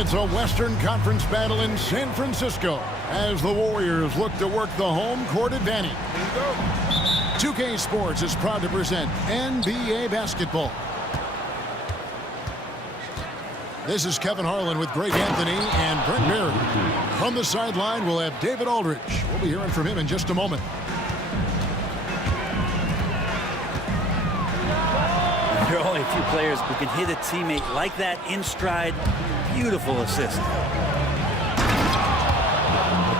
It's a Western Conference battle in San Francisco as the Warriors look to work the home court advantage. 2K Sports is proud to present NBA basketball. This is Kevin Harlan with Greg Anthony and Brent Barry. From the sideline, we'll have David Aldridge. We'll be hearing from him in just a moment. There are only a few players who can hit a teammate like that in stride. Beautiful assist.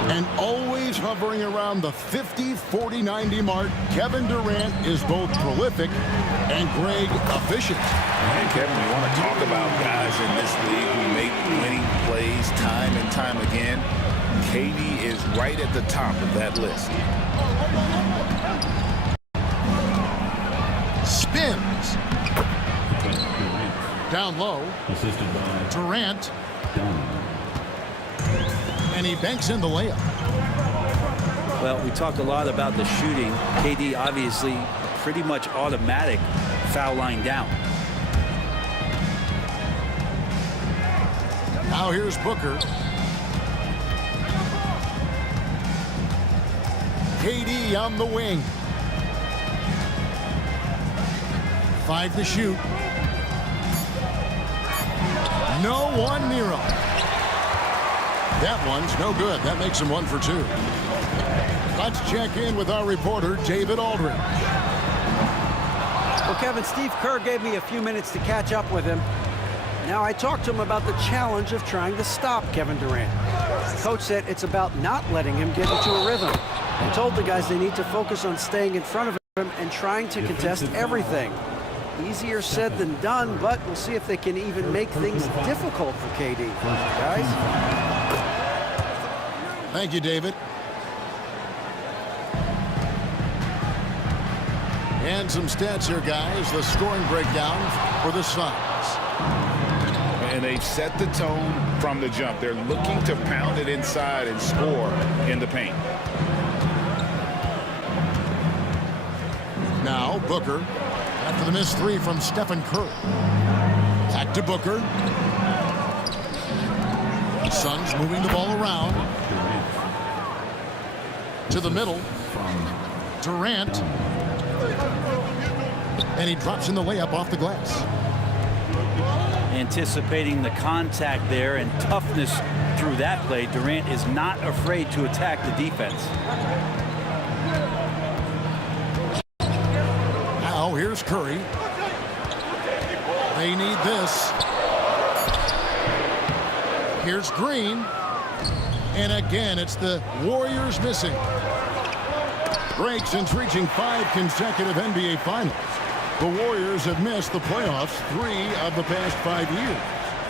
And always hovering around the 50, 40, 90 mark, Kevin Durant is both prolific and Greg efficient. And Kevin, you want to talk about guys in this league who make winning plays time and time again. KD is right at the top of that list. Spins. Down low. Durant. And he banks in the layup. Well, we talked a lot about the shooting. KD obviously pretty much automatic foul line down. Now here's Booker. KD on the wing. 5 to shoot. No one near him. That one's no good. That makes him 1 for 2. Let's check in with our reporter, David Aldridge. Well, Kevin, Steve Kerr gave me a few minutes to catch up with him. Now, I talked to him about the challenge of trying to stop Kevin Durant. The coach said it's about not letting him get into a rhythm. He told the guys they need to focus on staying in front of him and trying to contest everything. Easier said than done, but we'll see if they can even make things difficult for KD. Guys? Thank you, David. And some stats here, guys. The scoring breakdown for the Suns. And they've set the tone from the jump. They're looking to pound it inside and score in the paint. Now Booker. After the missed 3 from Stephen Curry. Back to Booker. Suns moving the ball around. To the middle. Durant. And he drops in the layup off the glass. Anticipating the contact there and toughness through that play, Durant is not afraid to attack the defense. Now here's Curry. They need this. Here's Green. And again, it's the Warriors missing. Greg, since reaching 5 consecutive NBA Finals, the Warriors have missed the playoffs 3 of the past 5 years.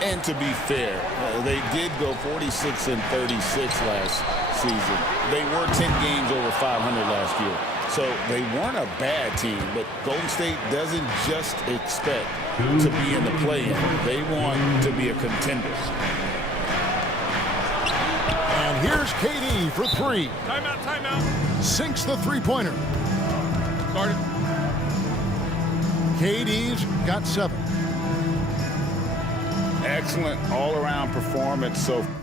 And to be fair, they did go 46 and 36 last season. They were 10 games over 500 last year. So they weren't a bad team, but Golden State doesn't just expect to be in the play-in. They want to be a contender. And here's KD for 3. Timeout, timeout. Sinks the three-pointer. Started. KD's got 7. Excellent all-around performance so far.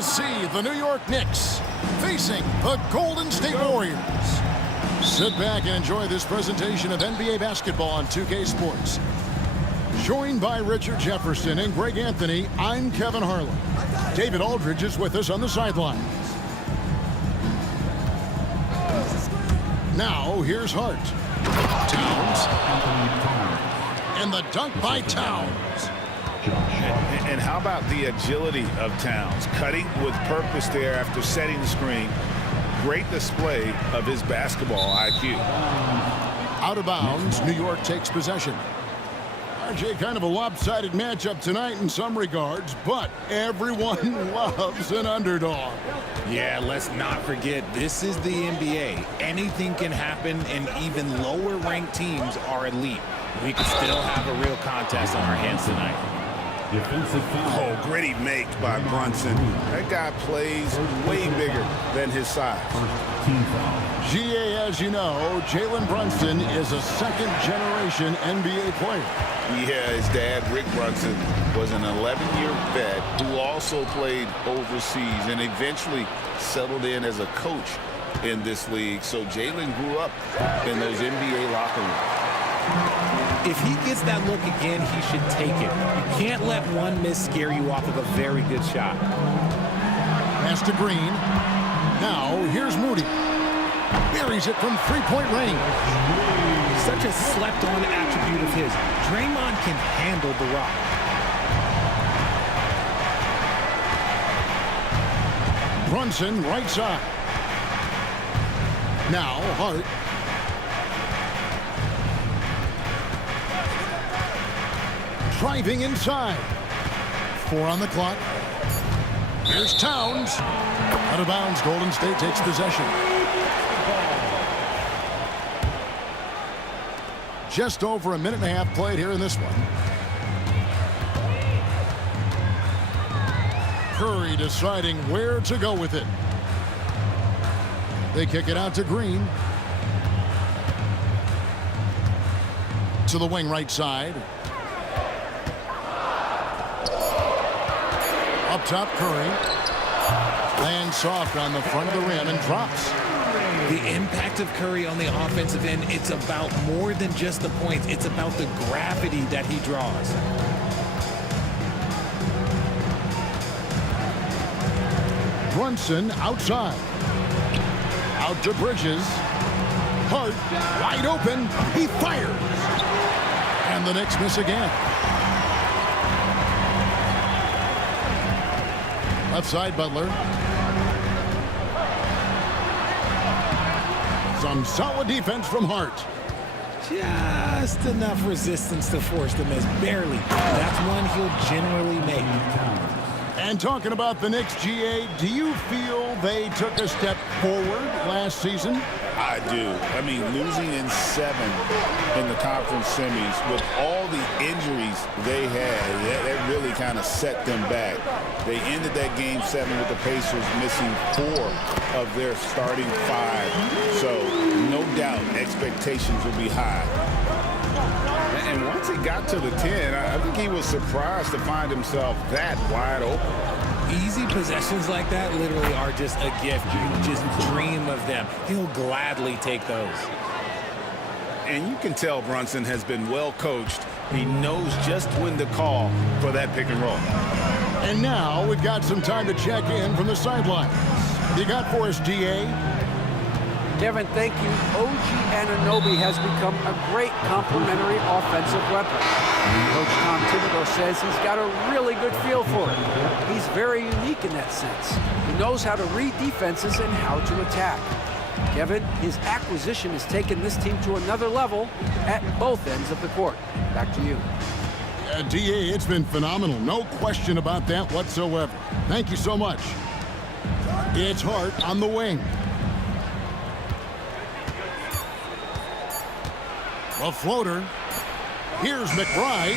will see the New York Knicks facing the Golden State Warriors. Sit back and enjoy this presentation of NBA basketball on 2K Sports. Joined by Richard Jefferson and Greg Anthony, I'm Kevin Harlan. David Aldridge is with us on the sidelines. Now, here's Hart. Towns. And the dunk by Towns. And how about the agility of Towns? Cutting with purpose there after setting the screen. Great display of his basketball IQ. Out of bounds, New York takes possession. RJ, kind of a lopsided matchup tonight in some regards, but everyone loves an underdog. Yeah, let's not forget, this is the NBA. Anything can happen, and even lower-ranked teams are elite. We could still have a real contest on our hands tonight. Oh, gritty make by Brunson. That guy plays way bigger than his size. GA, as you know, Jalen Brunson is a second-generation NBA player. Yeah, his dad, Rick Brunson, was an 11-year vet who also played overseas and eventually settled in as a coach in this league. So Jalen grew up in those NBA locker rooms. If he gets that look again, he should take it. You can't let one miss scare you off of a very good shot. Pass to Green. Now, here's Moody. Buries it from three-point range. Such a slept-on attribute of his. Draymond can handle the rock. Brunson, right side. Now, Hart. Driving inside. 4 on the clock. Here's Towns. Out of bounds, Golden State takes possession. Just over a minute and a half played here in this one. Curry deciding where to go with it. They kick it out to Green. To the wing right side. Up top, Curry. Lands soft on the front of the rim and drops. The impact of Curry on the offensive end, it's about more than just the points. It's about the gravity that he draws. Brunson outside. Out to Bridges. Hart wide open. He fires. And the Knicks miss again. Left side, Butler. Some solid defense from Hart. Just enough resistance to force the miss. Barely. That's one he'll generally make. And talking about the Knicks, GA, do you feel they took a step forward last season? I do. I mean, losing in 7 in the conference semis with all the injuries they had, that really kind of set them back. They ended that game 7 with the Pacers missing 4 of their starting 5. So, no doubt, expectations will be high. And once he got to the 10, I think he was surprised to find himself that wide open. Easy possessions like that literally are just a gift. You just dream of them. He'll gladly take those. And you can tell Brunson has been well coached. He knows just when to call for that pick and roll. And now we've got some time to check in from the sidelines. You got for us, GA? Kevin, thank you. OG Anunoby has become a great complementary offensive weapon. Coach Tom Thibodeau says he's got a really good feel for it. He's very unique in that sense. He knows how to read defenses and how to attack. Kevin, his acquisition has taken this team to another level at both ends of the court. Back to you. DA, it's been phenomenal. No question about that whatsoever. Thank you so much. It's Hart on the wing. A floater. Here's McBride.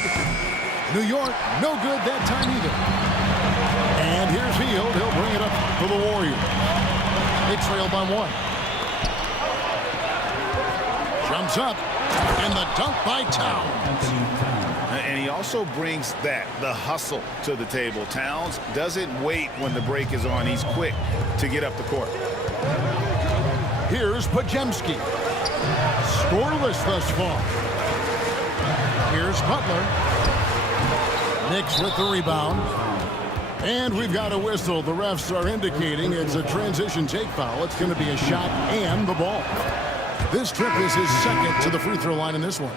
New York, no good that time either. And here's Hield. He'll bring it up for the Warriors. They trail by 1. Jumps up. And the dunk by Towns. And he also brings the hustle to the table. Towns doesn't wait when the break is on. He's quick to get up the court. Here's Podziemski. Scoreless thus far. Here's Butler. Knicks with the rebound. And we've got a whistle. The refs are indicating it's a transition take foul. It's going to be a shot and the ball. This trip is his second to the free throw line in this one.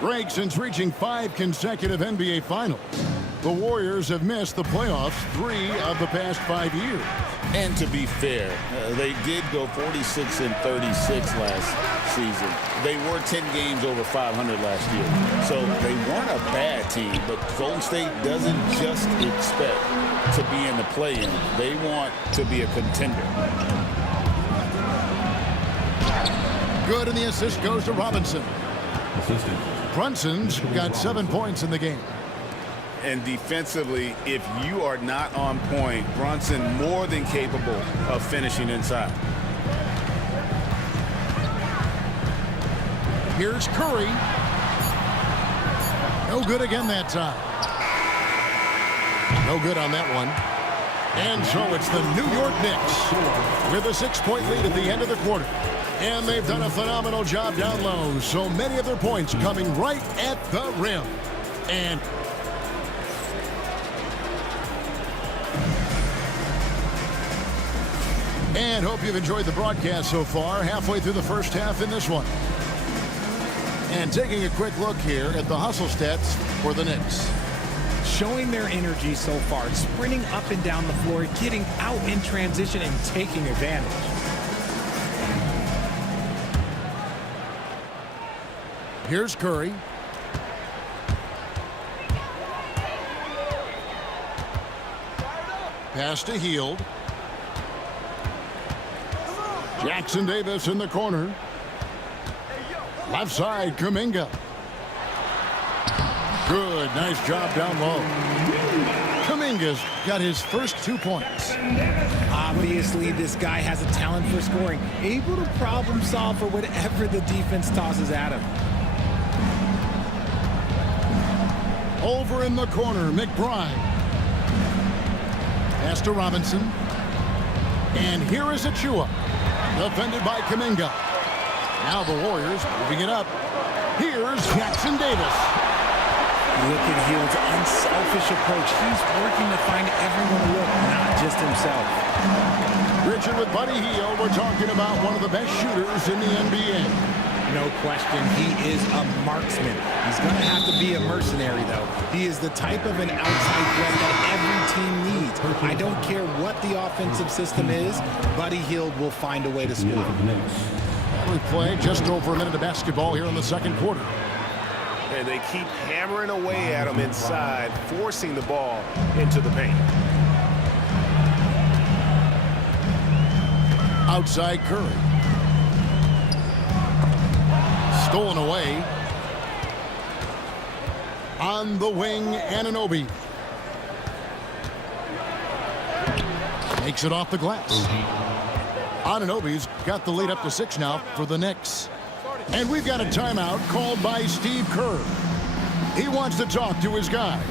Greg, since reaching 5 consecutive NBA Finals, the Warriors have missed the playoffs 3 of the past 5 years. And to be fair, they did go 46 and 36 last season. They were 10 games over 500 last year. So they weren't a bad team, but Golden State doesn't just expect to be in the play-in. They want to be a contender. Good, and the assist goes to Robinson. Brunson's got 7 points in the game. And defensively, if you are not on point, Brunson more than capable of finishing inside. Here's Curry. No good again that time. No good on that one. And so it's the New York Knicks with a 6-point lead at the end of the quarter. And they've done a phenomenal job down low. So many of their points coming right at the rim. And hope you've enjoyed the broadcast so far. Halfway through the first half in this one. And taking a quick look here at the hustle stats for the Knicks. Showing their energy so far, sprinting up and down the floor, getting out in transition and taking advantage. Here's Curry. Pass to Hield. Jackson Davis in the corner. Left side, Kuminga. Good, nice job down low. Kuminga's got his first 2 points. Obviously, this guy has a talent for scoring, able to problem solve for whatever the defense tosses at him. Over in the corner, McBride. Pass to Robinson. And here is Achua. Defended by Kuminga. Now the Warriors moving it up. Here's Jackson Davis. Look at Hield's unselfish approach. He's working to find everyone to look, not just himself. Richard with Buddy Hield. We're talking about one of the best shooters in the NBA. No question, he is a marksman. He's going to have to be a mercenary, though. He is the type of an outside threat that every team needs. I don't care what the offensive system is, Buddy Hield will find a way to score. We play just over a minute of basketball here in the second quarter. And they keep hammering away at him inside, forcing the ball into the paint. Outside Curry. Stolen away. On the wing, Anunoby. Makes it off the glass. Anunoby's got the lead up to 6 now for the Knicks. And we've got a timeout called by Steve Kerr. He wants to talk to his guys.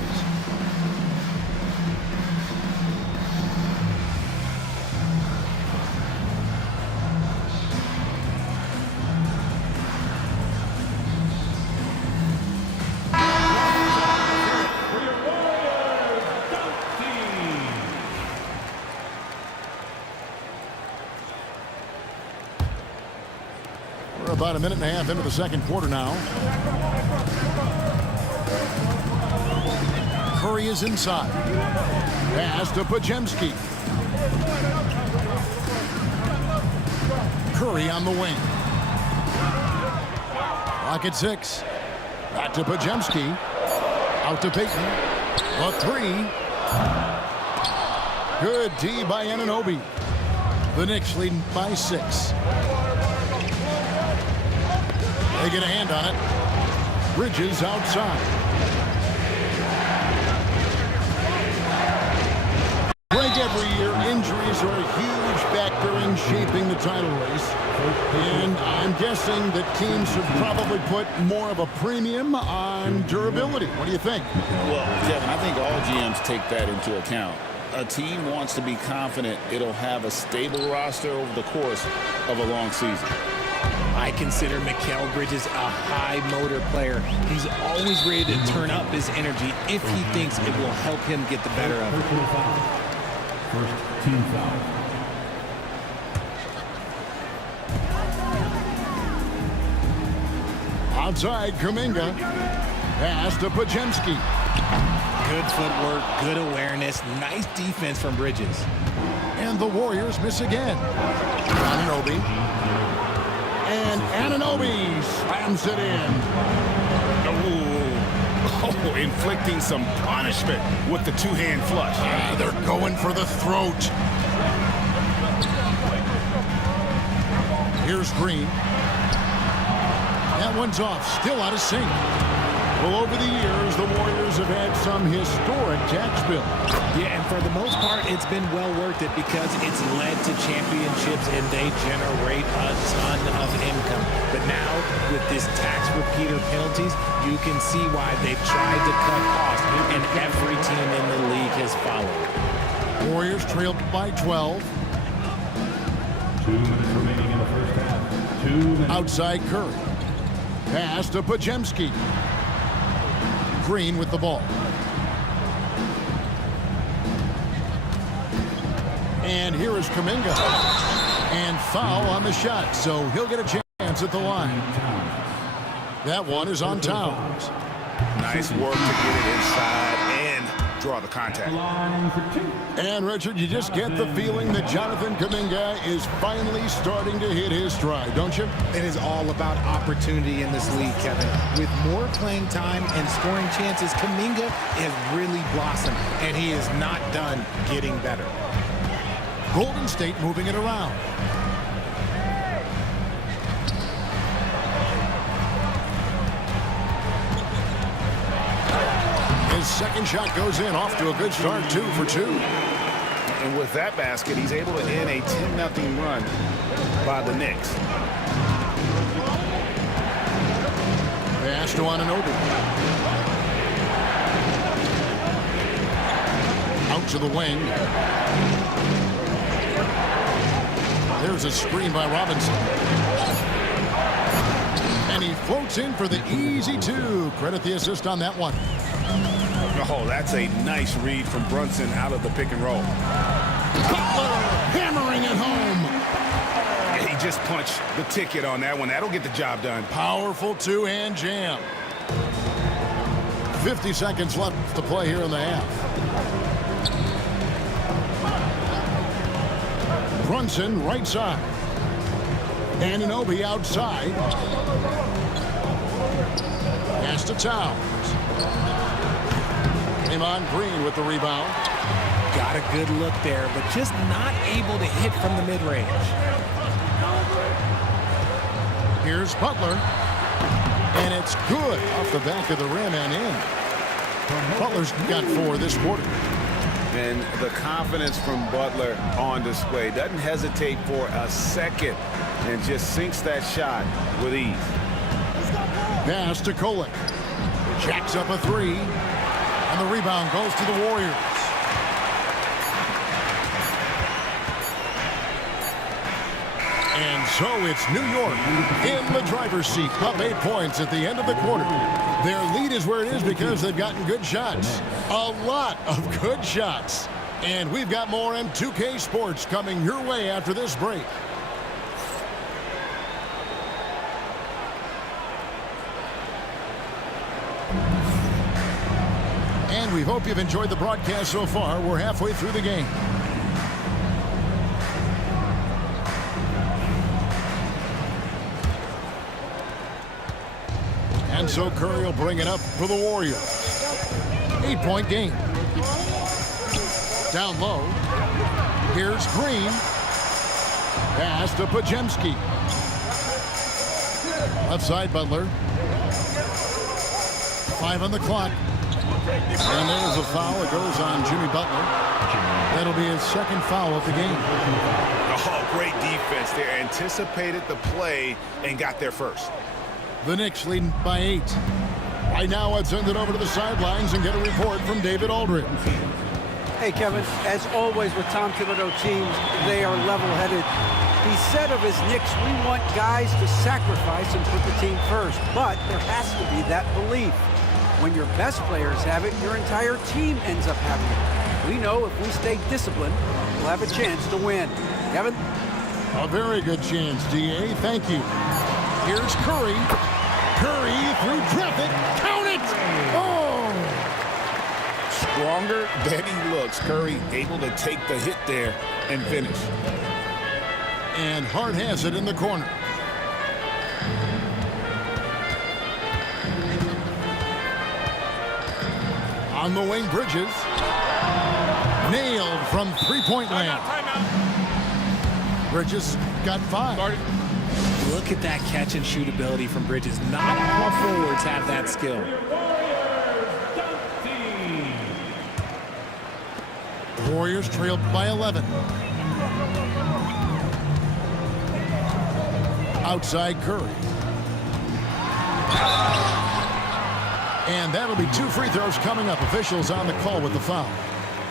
We're about a minute and a half into the second quarter now. Curry is inside. Pass to Podziemski. Curry on the wing. Clock at 6. Back to Podziemski. Out to Payton. A 3. Good D by Anunoby. The Knicks leading by 6. They get a hand on it. Bridges outside. Like every year, injuries are a huge factor in shaping the title race. And I'm guessing that teams should probably put more of a premium on durability. What do you think? Well, Kevin, I think all GMs take that into account. A team wants to be confident it'll have a stable roster over the course of a long season. I consider Mikal Bridges a high motor player. He's always ready to turn up his energy if he thinks it will help him get the better of it. First team foul. Outside, Kuminga. Pass to Podziemski. Good footwork, good awareness, nice defense from Bridges. And the Warriors miss again. Anunoby. And Anunoby slams it in. Oh, inflicting some punishment with the two-hand flush. They're going for the throat. Here's Green. That one's off, still out of sync. Well, over the years, the Warriors have had some historic tax bills. Yeah, and for the most part, it's been well worth it because it's led to championships and they generate a ton of income. But now, with this tax repeater penalties, you can see why they've tried to cut costs, and every team in the league has followed. Warriors trailed by 12. 2 minutes remaining in the first half. 2 minutes. Outside Curry. Pass to Podziemski. Green with the ball. And here is Kuminga. And foul on the shot, so he'll get a chance at the line. That one is on Towns. Nice work to get it inside and draw the contact. Line for 2. And, Richard, you just get the feeling that Jonathan Kuminga is finally starting to hit his stride, don't you? It is all about opportunity in this league, Kevin. With more playing time and scoring chances, Kuminga has really blossomed, and he is not done getting better. Golden State moving it around. His second shot goes in, off to a good start, 2 for 2. And with that basket, he's able to end a 10-0 run by the Knicks. Pass to Anunoby. Out to the wing. There's a screen by Robinson. And he floats in for the easy 2. Credit the assist on that one. Oh, that's a nice read from Brunson out of the pick and roll. Butler hammering it home. He just punched the ticket on that one. That'll get the job done. Powerful two-hand jam. 50 seconds left to play here in the half. Brunson right side. Anunoby outside. Pass to Towns. Draymond Green with the rebound. Got a good look there, but just not able to hit from the mid-range. Here's Butler. And it's good off the back of the rim and in. Butler's got 4 this quarter. And the confidence from Butler on display. Doesn't hesitate for a second and just sinks that shot with ease. Pass to Kolek. Jacks up a 3. And the rebound goes to the Warriors. And so it's New York in the driver's seat, up 8 points at the end of the quarter. Their lead is where it is because they've gotten good shots. A lot of good shots. And we've got more M2K Sports coming your way after this break. And we hope you've enjoyed the broadcast so far. We're halfway through the game. And so Curry will bring it up for the Warriors. 8-point game. Down low. Here's Green. Pass to Podziemski. Left side, Butler. 5 on the clock. And there's a foul. It goes on Jimmy Butler. That'll be his second foul of the game. Oh, great defense there. Anticipated the play and got there first. The Knicks leading by 8. Right now, I'd send it over to the sidelines and get a report from David Aldridge. Hey, Kevin, as always with Tom Thibodeau teams, they are level-headed. He said of his Knicks, we want guys to sacrifice and put the team first. But there has to be that belief. When your best players have it, your entire team ends up having it. We know if we stay disciplined, we'll have a chance to win. Kevin? A very good chance, D.A. Thank you. Here's Curry. Curry through traffic. Count it! Oh! Stronger than he looks. Curry able to take the hit there and finish. And Hart has it in the corner. On the wing, Bridges. Nailed from three-point land. Bridges got 5. Look at that catch and shoot ability from Bridges. Not all forwards have that skill. The Warriors trailed by 11. Outside Curry. And that'll be 2 free throws coming up. Officials on the call with the foul.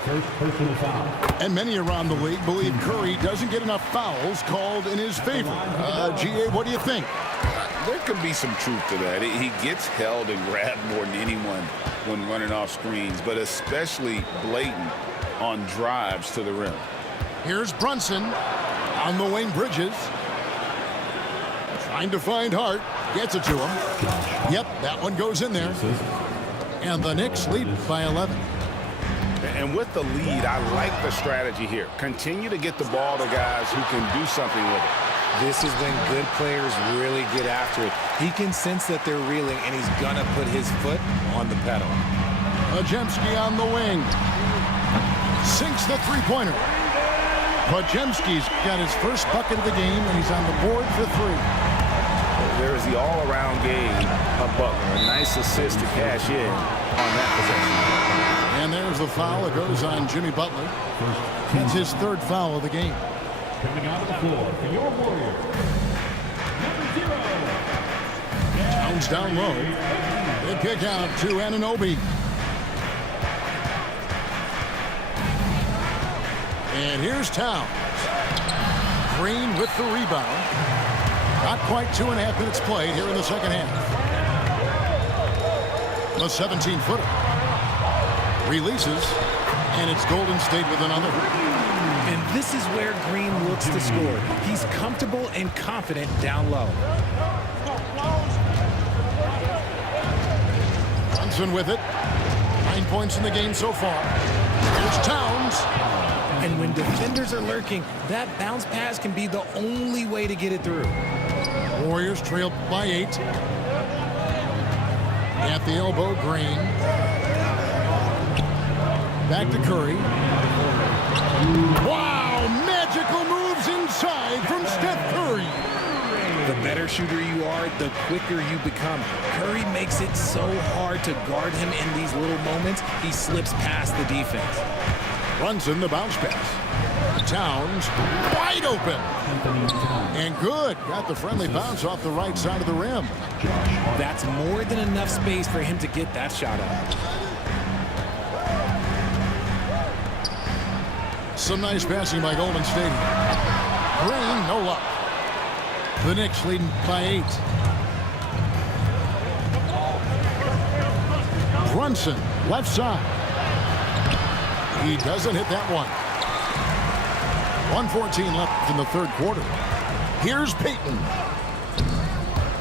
First personal foul. And many around the league believe Curry doesn't get enough fouls called in his favor. G.A., what do you think? There could be some truth to that. He gets held and grabbed more than anyone when running off screens, but especially blatant on drives to the rim. Here's Brunson on the wing. Bridges trying to find Hart. Gets it to him. Yep, that one goes in there. And the Knicks lead by 11. And with the lead, I like the strategy here. Continue to get the ball to guys who can do something with it. This is when good players really get after it. He can sense that they're reeling, and he's going to put his foot on the pedal. Podziemski on the wing. Sinks the three-pointer. Podziemski's got his first bucket of the game, and he's on the board for 3. There is the all-around game of Butler. A nice assist to cash in on that possession. And there's the foul. It goes on Jimmy Butler. That's his 3rd foul of the game. Coming out of the floor for your Warriors, number 0. Towns down low. They kick out to Anunoby. And here's Towns. Green with the rebound. Not quite 2.5 minutes played here in the second half. The 17-footer releases, and it's Golden State with another. And this is where Green looks to score. He's comfortable and confident down low. Brunson with it. 9 points in the game so far. Here's Towns. And when defenders are lurking, that bounce pass can be the only way to get it through. Warriors trail by 8. At the elbow, Green. Back to Curry. Wow! Magical moves inside from Steph Curry. The better shooter you are, the quicker you become. Curry makes it so hard to guard him in these little moments. He slips past the defense. Brunson, the bounce pass. Towns wide open. And good. Got the friendly bounce off the right side of the rim. That's more than enough space for him to get that shot up. Some nice passing by Golden State. Green, no luck. The Knicks leading by 8. Brunson, left side. He doesn't hit that one. 1:14 left in the 3rd quarter. Here's Payton.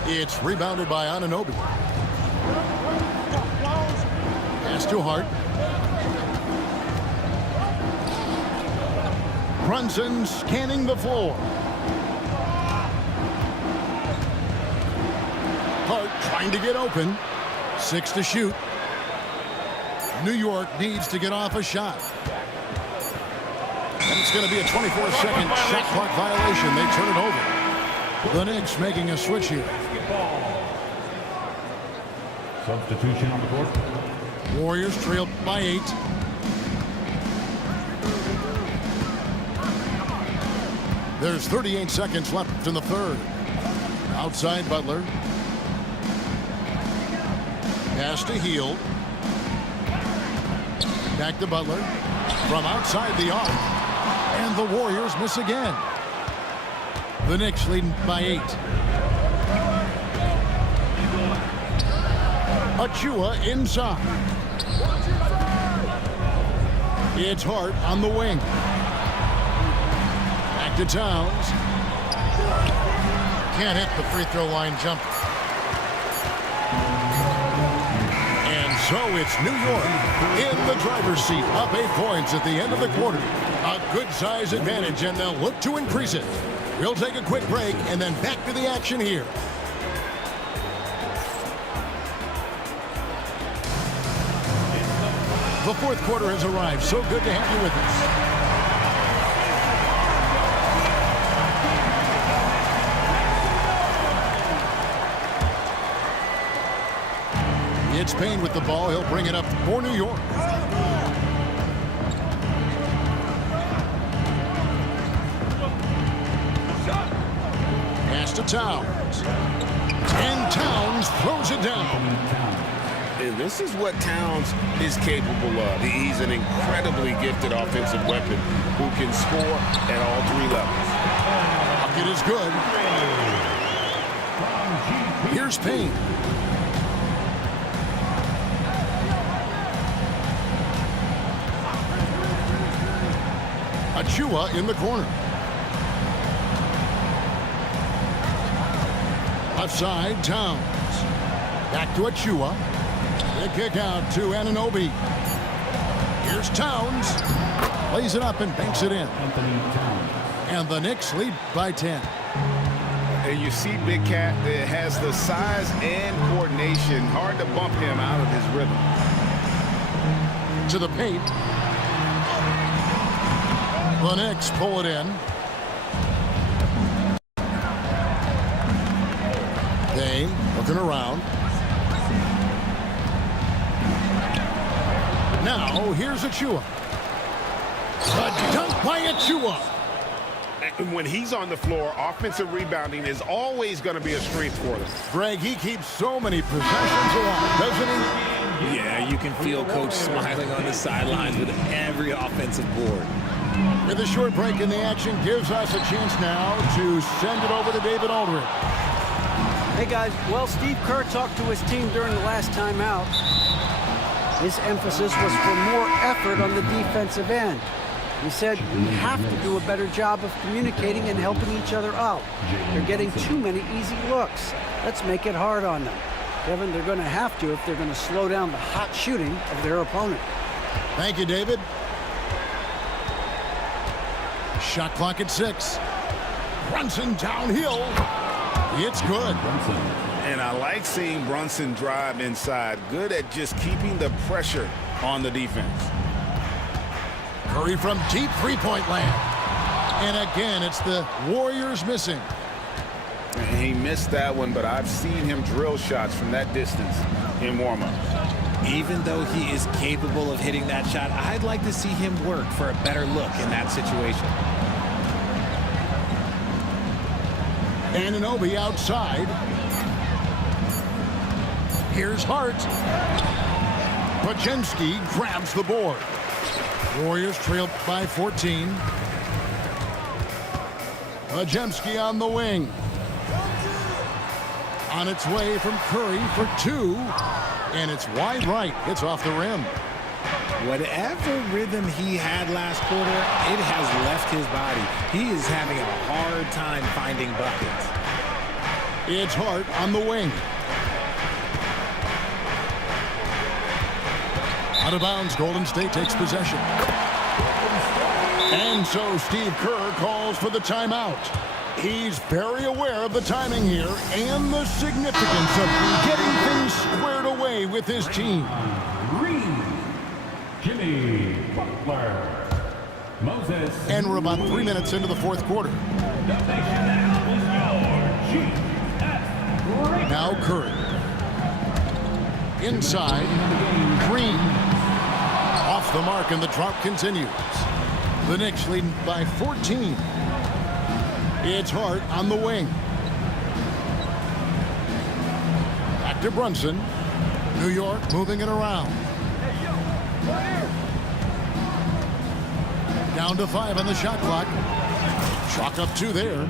It's rebounded by Anunoby. Pass to Hart. Brunson scanning the floor. Hart trying to get open. 6 to shoot. New York needs to get off a shot. And it's going to be a 24-second shot clock violation. They turn it over. The Knicks making a switch here. Substitution on the court. Warriors trailed by 8. There's 38 seconds left in the third. Outside Butler. Pass to Hield. Back to Butler. From outside the arc. And the Warriors miss again. The Knicks leading by 8. Achua inside. It's Hart on the wing. Back to Towns. Can't hit the free throw line jumper. And so it's New York in the driver's seat, up 8 points at the end of the quarter. A good size advantage, and they'll look to increase it. We'll take a quick break and then back to the action here. The fourth quarter has arrived. So good to have you with us. It's Payne with the ball. He'll bring it up for New York. Pass to Towns. And Towns throws it down. And this is what Towns is capable of. He's an incredibly gifted offensive weapon who can score at all 3 levels. Bucket is good. Here's Payne. Achua in the corner. Left side, Towns. Back to Achua. The kick out to Anunoby. Here's Towns. Lays it up and banks it in. And the Knicks lead by 10. And you see Big Cat that has the size and coordination. Hard to bump him out of his rhythm. To the paint. The Knicks pull it in. Payne looking around. Now, here's Achua. A dunk by Achua. And when he's on the floor, offensive rebounding is always going to be a strength for them. Greg, he keeps so many possessions alive, doesn't he? Yeah, you can feel Coach smiling on the sidelines with every offensive board. With a short break in the action, gives us a chance now to send it over to David Aldridge. Hey, guys. Well, Steve Kerr talked to his team during the last timeout. His emphasis was for more effort on the defensive end. He said we have to do a better job of communicating and helping each other out. They're getting too many easy looks. Let's make it hard on them. Kevin, they're going to have to if they're going to slow down the hot shooting of their opponent. Thank you, David. Shot clock at 6. Brunson downhill. It's good. And I like seeing Brunson drive inside. Good at just keeping the pressure on the defense. Curry from deep three-point land. And again, it's the Warriors missing. And he missed that one, but I've seen him drill shots from that distance in warm-up. Even though he is capable of hitting that shot, I'd like to see him work for a better look in that situation. Anunoby outside. Here's Hart. Podziemski grabs the board. Warriors trail by 14. Podziemski on the wing. On its way from Curry for 2. And it's wide right. It's off the rim. Whatever rhythm he had last quarter, it has left his body. He is having a hard time finding buckets. It's Hart on the wing. Out of bounds, Golden State takes possession. And so Steve Kerr calls for the timeout. He's very aware of the timing here and the significance of getting things squared away with his team. Green, Jimmy Butler, Moses. And we're about 3 minutes into the fourth quarter. Now Curry. Inside. Green. Off the mark, and the drop continues. The Knicks leading by 14. It's Hart on the wing. Back to Brunson. New York moving it around. Down to 5 on the shot clock. Chalk up 2 there.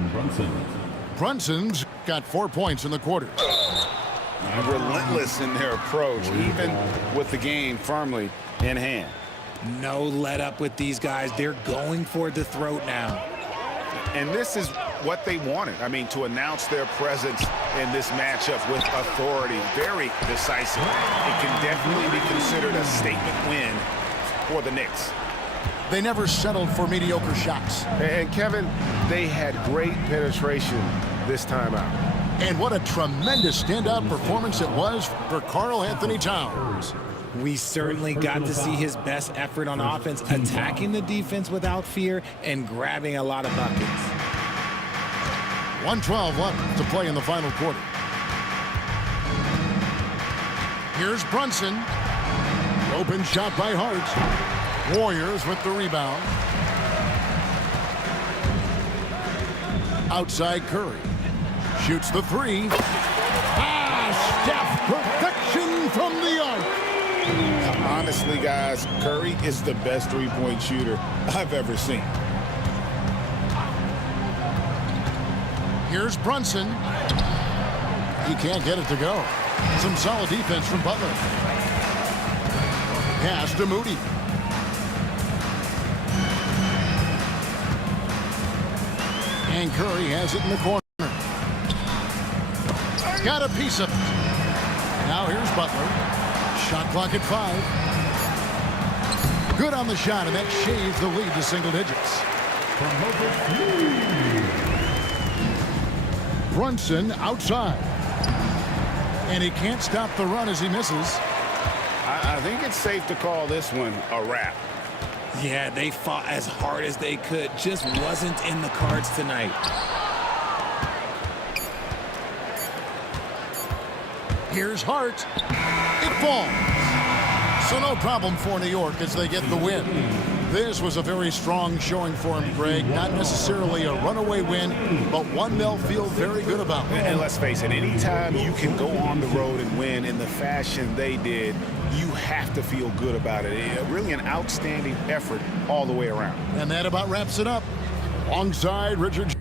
Brunson's got 4 points in the quarter. Relentless in their approach, even with the game firmly in hand. No let up with these guys. They're going for the throat now. And this is what they wanted. I mean, to announce their presence in this matchup with authority, very decisive. It can definitely be considered a statement win for the Knicks. They never settled for mediocre shots. And Kevin, they had great penetration this time out. And what a tremendous standout performance it was for Karl Anthony Towns. We certainly got to see his best effort on offense, attacking the defense without fear and grabbing a lot of buckets. 1:12 left to play in the final quarter. Here's Brunson. Open shot by Hart. Warriors with the rebound. Outside Curry. Shoots the 3. Steph, perfection from the arc. Honestly, guys, Curry is the best three-point shooter I've ever seen. Here's Brunson. He can't get it to go. Some solid defense from Butler. Pass to Moody. And Curry has it in the corner. Got a piece of it. Now here's Butler. Shot clock at 5. Good on the shot, and that shaves the lead to single digits. Brunson outside. And he can't stop the run as he misses. I think it's safe to call this one a wrap. Yeah, they fought as hard as they could. Just wasn't in the cards tonight. Here's Hart. It falls. So no problem for New York as they get the win. This was a very strong showing for him, Greg. Not necessarily a runaway win, but one they'll feel very good about. And let's face it, anytime you can go on the road and win in the fashion they did, you have to feel good about it. Really an outstanding effort all the way around. And that about wraps it up. Alongside Richard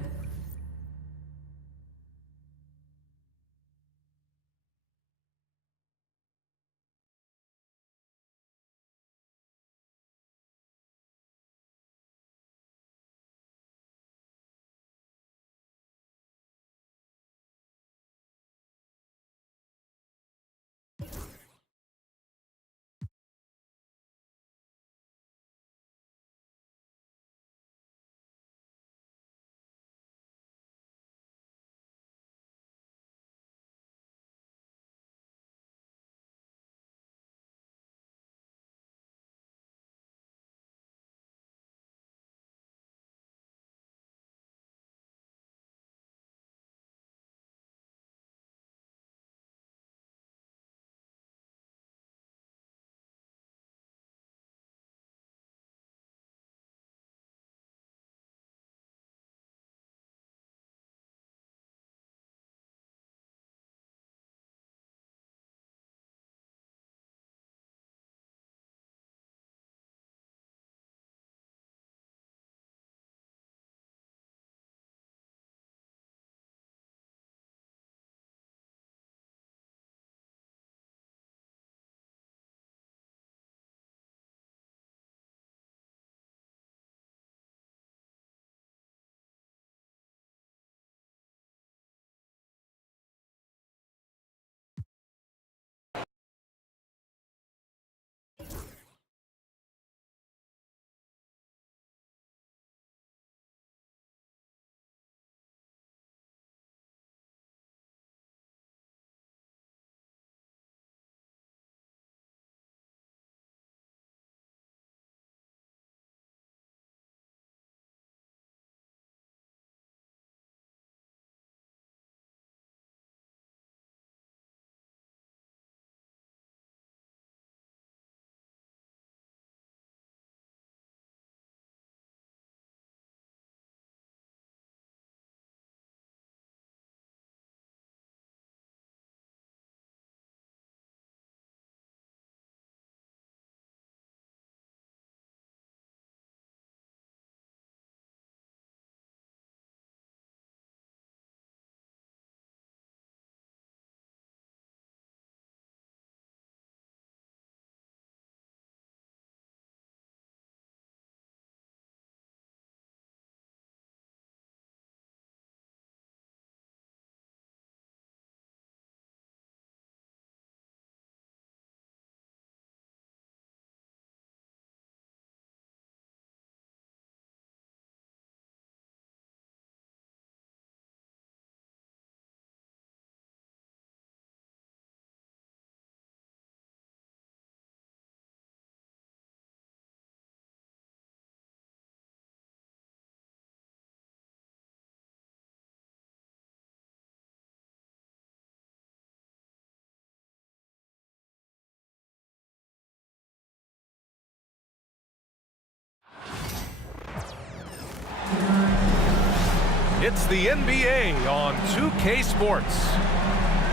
It's the NBA on 2K Sports.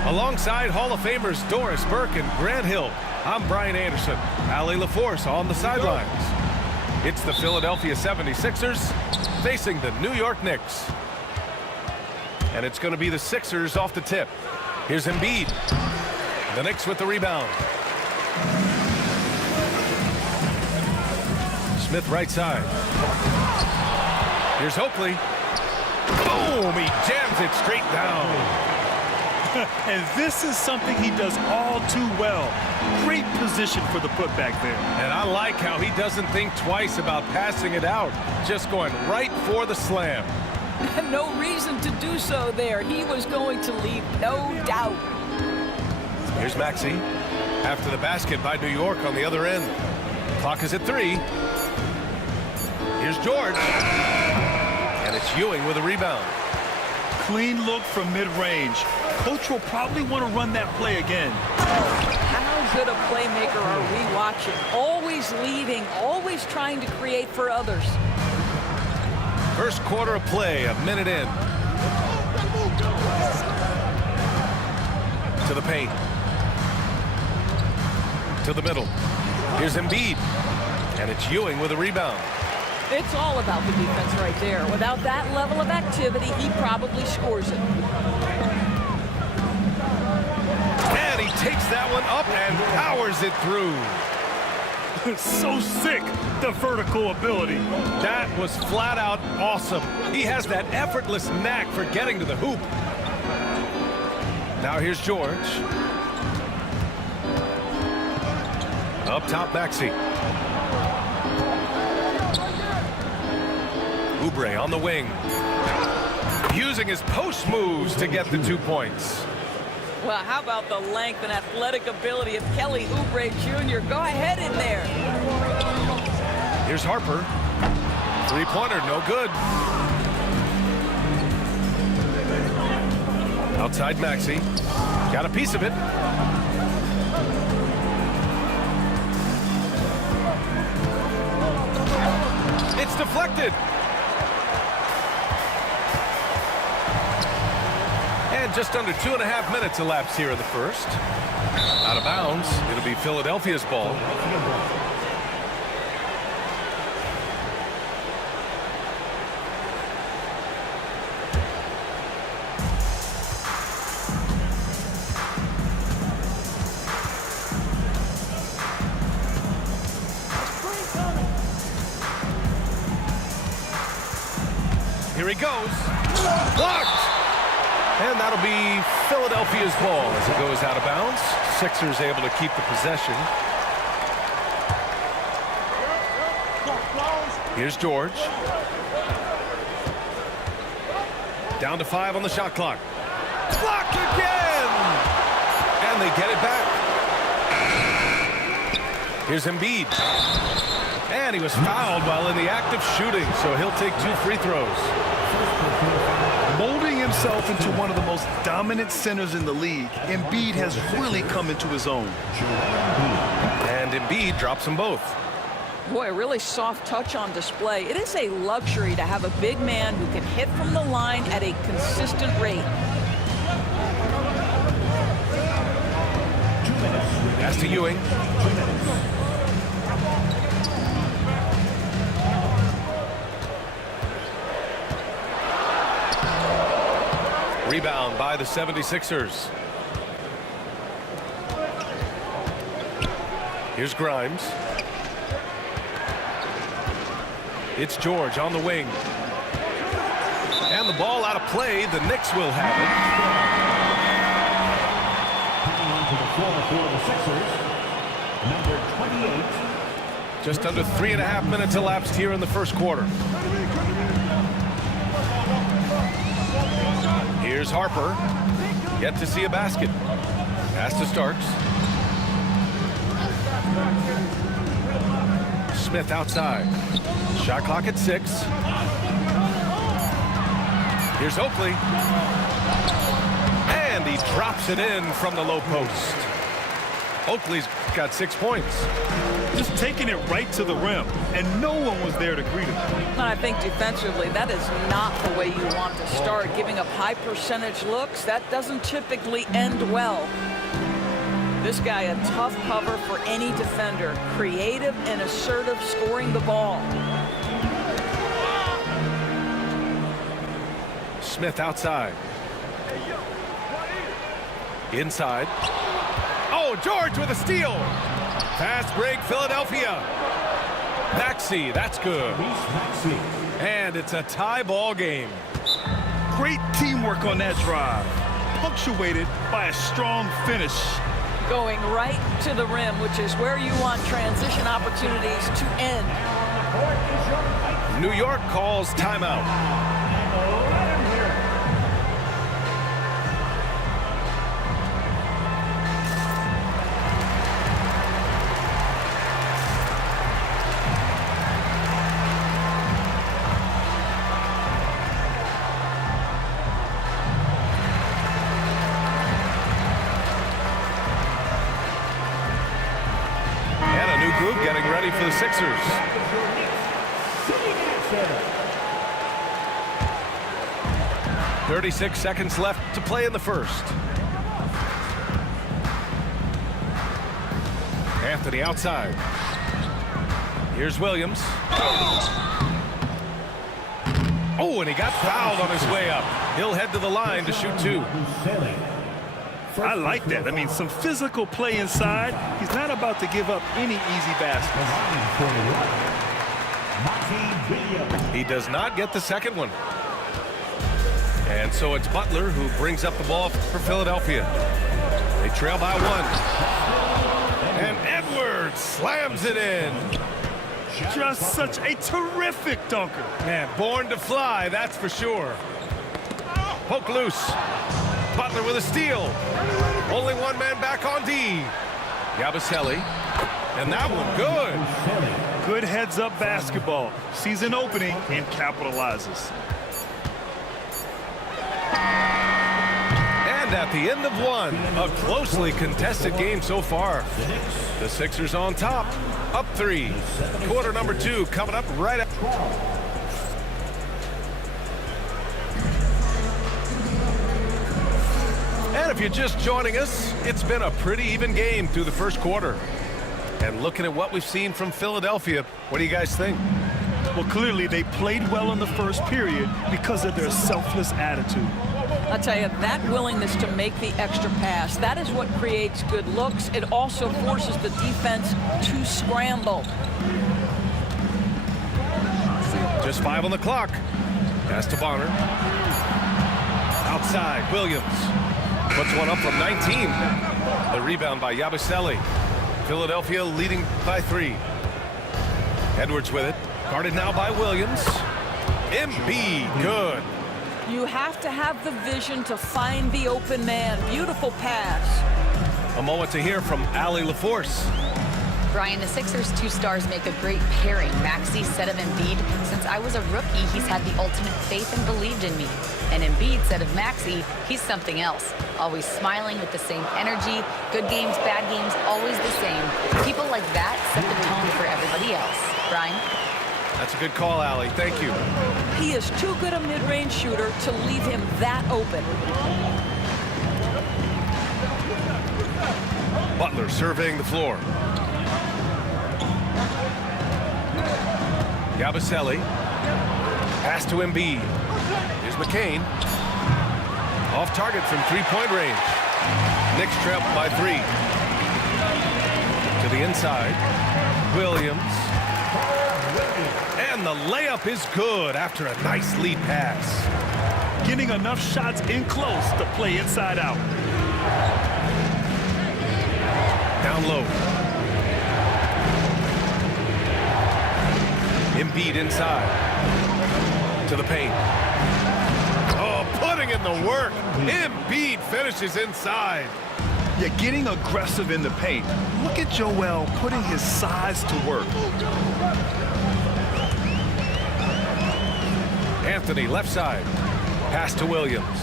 Alongside Hall of Famers Doris Burke and Grant Hill, I'm Brian Anderson. Allie LaForce on the sidelines. It's the Philadelphia 76ers facing the New York Knicks. And it's going to be the Sixers off the tip. Here's Embiid. The Knicks with the rebound. Smith right side. Here's Oakley. Boom! He jams it straight down. And this is something he does all too well. Great position for the putback there. And I like how he doesn't think twice about passing it out. Just going right for the slam. No reason to do so there. He was going to leave no doubt. Here's Maxey. After the basket by New York on the other end. Clock is at 3. Here's George. And it's Ewing with a rebound. Clean look from mid-range. Coach will probably want to run that play again. How good a playmaker are we watching? Always leading, always trying to create for others. First quarter of play, a minute in. To the paint. To the middle. Here's Embiid. And it's Ewing with a rebound. It's all about the defense right there. Without that level of activity, he probably scores it. And he takes that one up and powers it through. So sick, the vertical ability. That was flat out awesome. He has that effortless knack for getting to the hoop. Now here's George. Up top, Maxey. Oubre on the wing. Using his post moves to get the 2 points. Well, how about the length and athletic ability of Kelly Oubre Jr.? Go ahead in there. Here's Harper. Three-pointer, no good. Outside Maxey. Got a piece of it. It's deflected. And just under 2.5 minutes elapsed here in the first. Out of bounds. It'll be Philadelphia's ball. Here he goes. Blocked. And that'll be Philadelphia's ball as it goes out of bounds. Sixers able to keep the possession. Here's George. Down to 5 on the shot clock. Blocked again! And they get it back. Here's Embiid. And he was fouled while in the act of shooting, so he'll take 2 free throws. Molding himself into one of the most dominant centers in the league, Embiid has really come into his own. And Embiid drops them both. Boy, a really soft touch on display. It is a luxury to have a big man who can hit from the line at a consistent rate. Pass to Ewing. Rebound by the 76ers. Here's Grimes. It's George on the wing. And the ball out of play. The Knicks will have it. Coming onto the floor for the Sixers, number 28. Just under 3.5 minutes elapsed here in the first quarter. Here's Harper. Yet to see a basket. Pass to Starks. Smith outside. Shot clock at 6. Here's Oakley. And he drops it in from the low post. Oakley's got 6 points. Just taking it right to the rim, and no one was there to greet him. And I think defensively, that is not the way you want to start. Giving up high percentage looks, that doesn't typically end well. This guy, a tough cover for any defender. Creative and assertive scoring the ball. Smith outside. Inside. Oh, George with a steal. Fast break, Philadelphia. Maxey, that's good. And it's a tie ball game. Great teamwork on that drive, punctuated by a strong finish. Going right to the rim, which is where you want transition opportunities to end. New York calls timeout. Getting ready for the Sixers. "36 seconds left to play in the first. Anthony outside. Here's Williams. Oh, and he got fouled on his way up. He'll head to the line to shoot 2. I like that. I mean, some physical play inside. He's not about to give up any easy baskets. He does not get the second one. And so it's Butler who brings up the ball for Philadelphia. They trail by 1. And Edwards slams it in. Just such a terrific dunker. Man, born to fly, that's for sure. Poke loose. Butler with a steal. Only one man back on D. Yabusele. And that one good. Good heads-up basketball. Sees an opening and capitalizes. And at the end of 1, a closely contested game so far. The Sixers on top, up 3. Quarter number 2 coming up right after. And if you're just joining us, it's been a pretty even game through the first quarter. And looking at what we've seen from Philadelphia, what do you guys think? Well, clearly they played well in the first period because of their selfless attitude. I'll tell you, that willingness to make the extra pass, that is what creates good looks. It also forces the defense to scramble. Just 5 on the clock. Pass to Bonner. Outside, Williams. Puts one up from 19. The rebound by Yabusele. Philadelphia leading by 3. Edwards with it. Guarded now by Williams. Embiid, good. You have to have the vision to find the open man. Beautiful pass. A moment to hear from Allie LaForce. Brian, the Sixers' 2 stars make a great pairing. Maxey said of Embiid, since I was a rookie, he's had the ultimate faith and believed in me. And Embiid said of Maxey, he's something else. Always smiling with the same energy. Good games, bad games, always the same. People like that set the tone for everybody else. Brian? That's a good call, Allie. Thank you. He is too good a mid-range shooter to leave him that open. Butler surveying the floor. Yabusele. Pass to Embiid. Here's McCain. Off target from 3-point range. Knicks trail by 3. To the inside. Williams. And the layup is good after a nice lead pass. Getting enough shots in close to play inside out. Down low. Embiid inside. To the paint. Oh, putting in the work. Embiid finishes inside. Yeah, getting aggressive in the paint. Look at Joel putting his size to work. Anthony left side. Pass to Williams.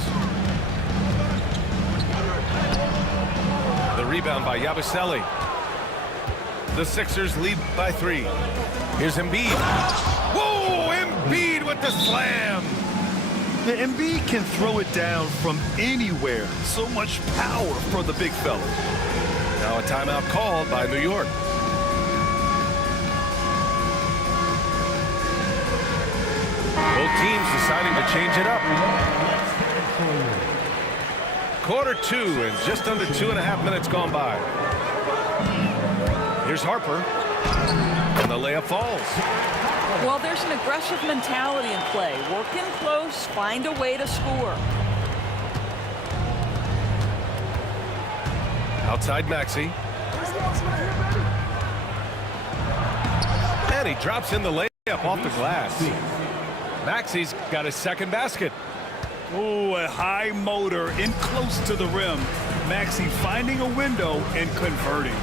The rebound by Yabusele. The Sixers lead by 3. Here's Embiid. Whoa, Embiid with the slam. The Embiid can throw it down from anywhere. So much power for the big fella. Now a timeout called by New York. Both teams deciding to change it up. Quarter 2 and just under 2.5 minutes gone by. Here's Harper. And the layup falls. Well, there's an aggressive mentality in play. Work in close, find a way to score. Outside Maxey. And he drops in the layup off the glass. Maxey's got his second basket. Oh, a high motor in close to the rim. Maxey finding a window and converting.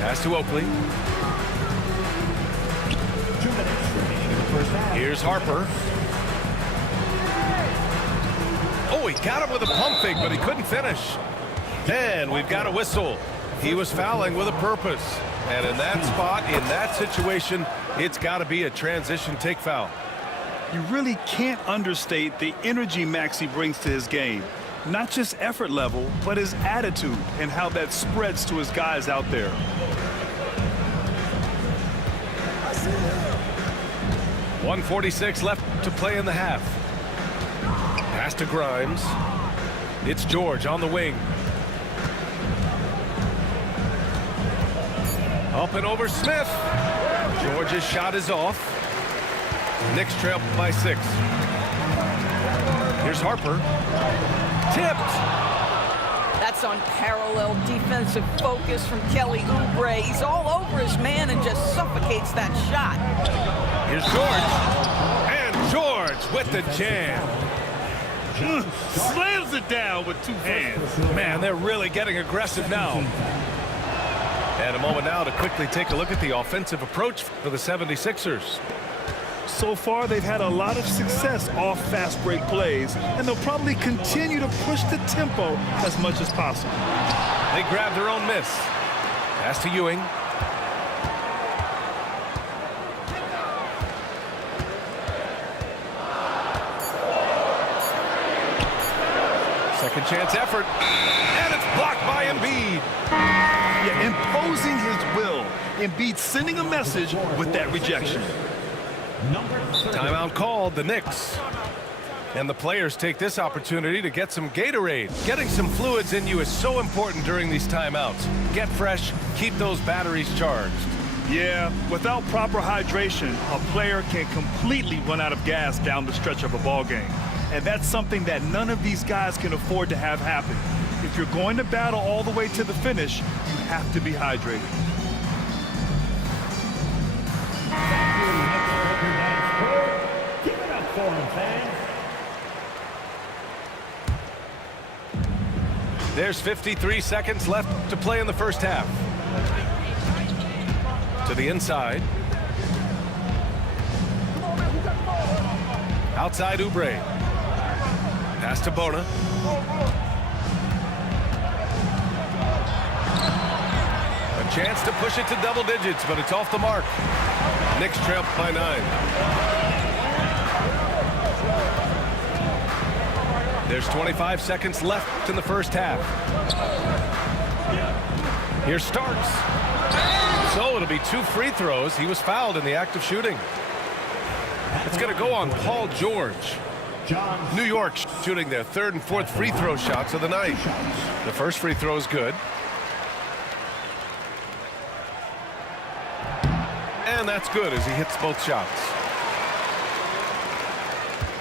Pass to Oakley. 2 minutes remaining in the first half. Here's Harper. Oh, he got him with a pump fake, but he couldn't finish. And we've got a whistle. He was fouling with a purpose. And in that spot, in that situation, it's got to be a transition take foul. You really can't understate the energy Maxey brings to his game. Not just effort level, but his attitude and how that spreads to his guys out there. .146 left to play in the half. Pass to Grimes. It's George on the wing. Up and over Smith. George's shot is off. Knicks trail by 6. Here's Harper. Tipped. That's unparalleled defensive focus from Kelly Oubre. He's all over his man and just suffocates that shot. Here's George. And George with the jam. Slams it down with 2 hands. Man, they're really getting aggressive now. And a moment now to quickly take a look at the offensive approach for the 76ers. So far, they've had a lot of success off fast break plays, and they'll probably continue to push the tempo as much as possible. They grab their own miss. Pass to Ewing. Second chance effort. And it's blocked by Embiid. Yeah, imposing his will. Embiid sending a message with that rejection. Timeout called, the Knicks. And the players take this opportunity to get some Gatorade. Getting some fluids in you is so important during these timeouts. Get fresh, keep those batteries charged. Yeah, without proper hydration, a player can completely run out of gas down the stretch of a ball game. And that's something that none of these guys can afford to have happen. If you're going to battle all the way to the finish, you have to be hydrated. Give it up for him, fans. There's 53 seconds left to play in the first half. To the inside. Outside Oubre. Pass to Bona. A chance to push it to double digits, but it's off the mark. Knicks trail by 9. There's 25 seconds left in the first half. Here Starks. So it'll be 2 free throws. He was fouled in the act of shooting. It's going to go on Paul George. New York shooting their 3rd and 4th free throw shots of the night. The first free throw is good. And that's good as he hits both shots.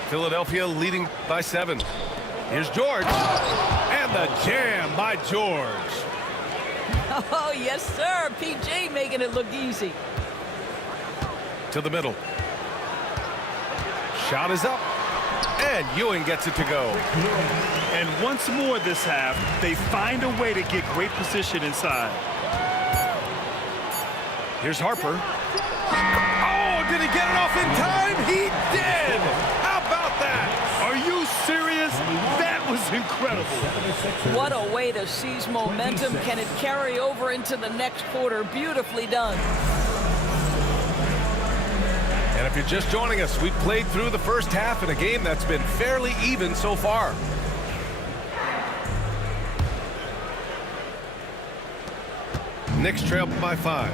Philadelphia leading by 7. Here's George. And the jam by George. Oh, yes, sir. PG making it look easy. To the middle. Shot is up. And Ewing gets it to go. And once more this half, they find a way to get great position inside. Here's Harper. Oh, did he get it off in time? He did! How about that? Are you serious? That was incredible. What a way to seize momentum. Can it carry over into the next quarter? Beautifully done. And if you're just joining us, we've played through the first half in a game that's been fairly even so far. Knicks trail by 5.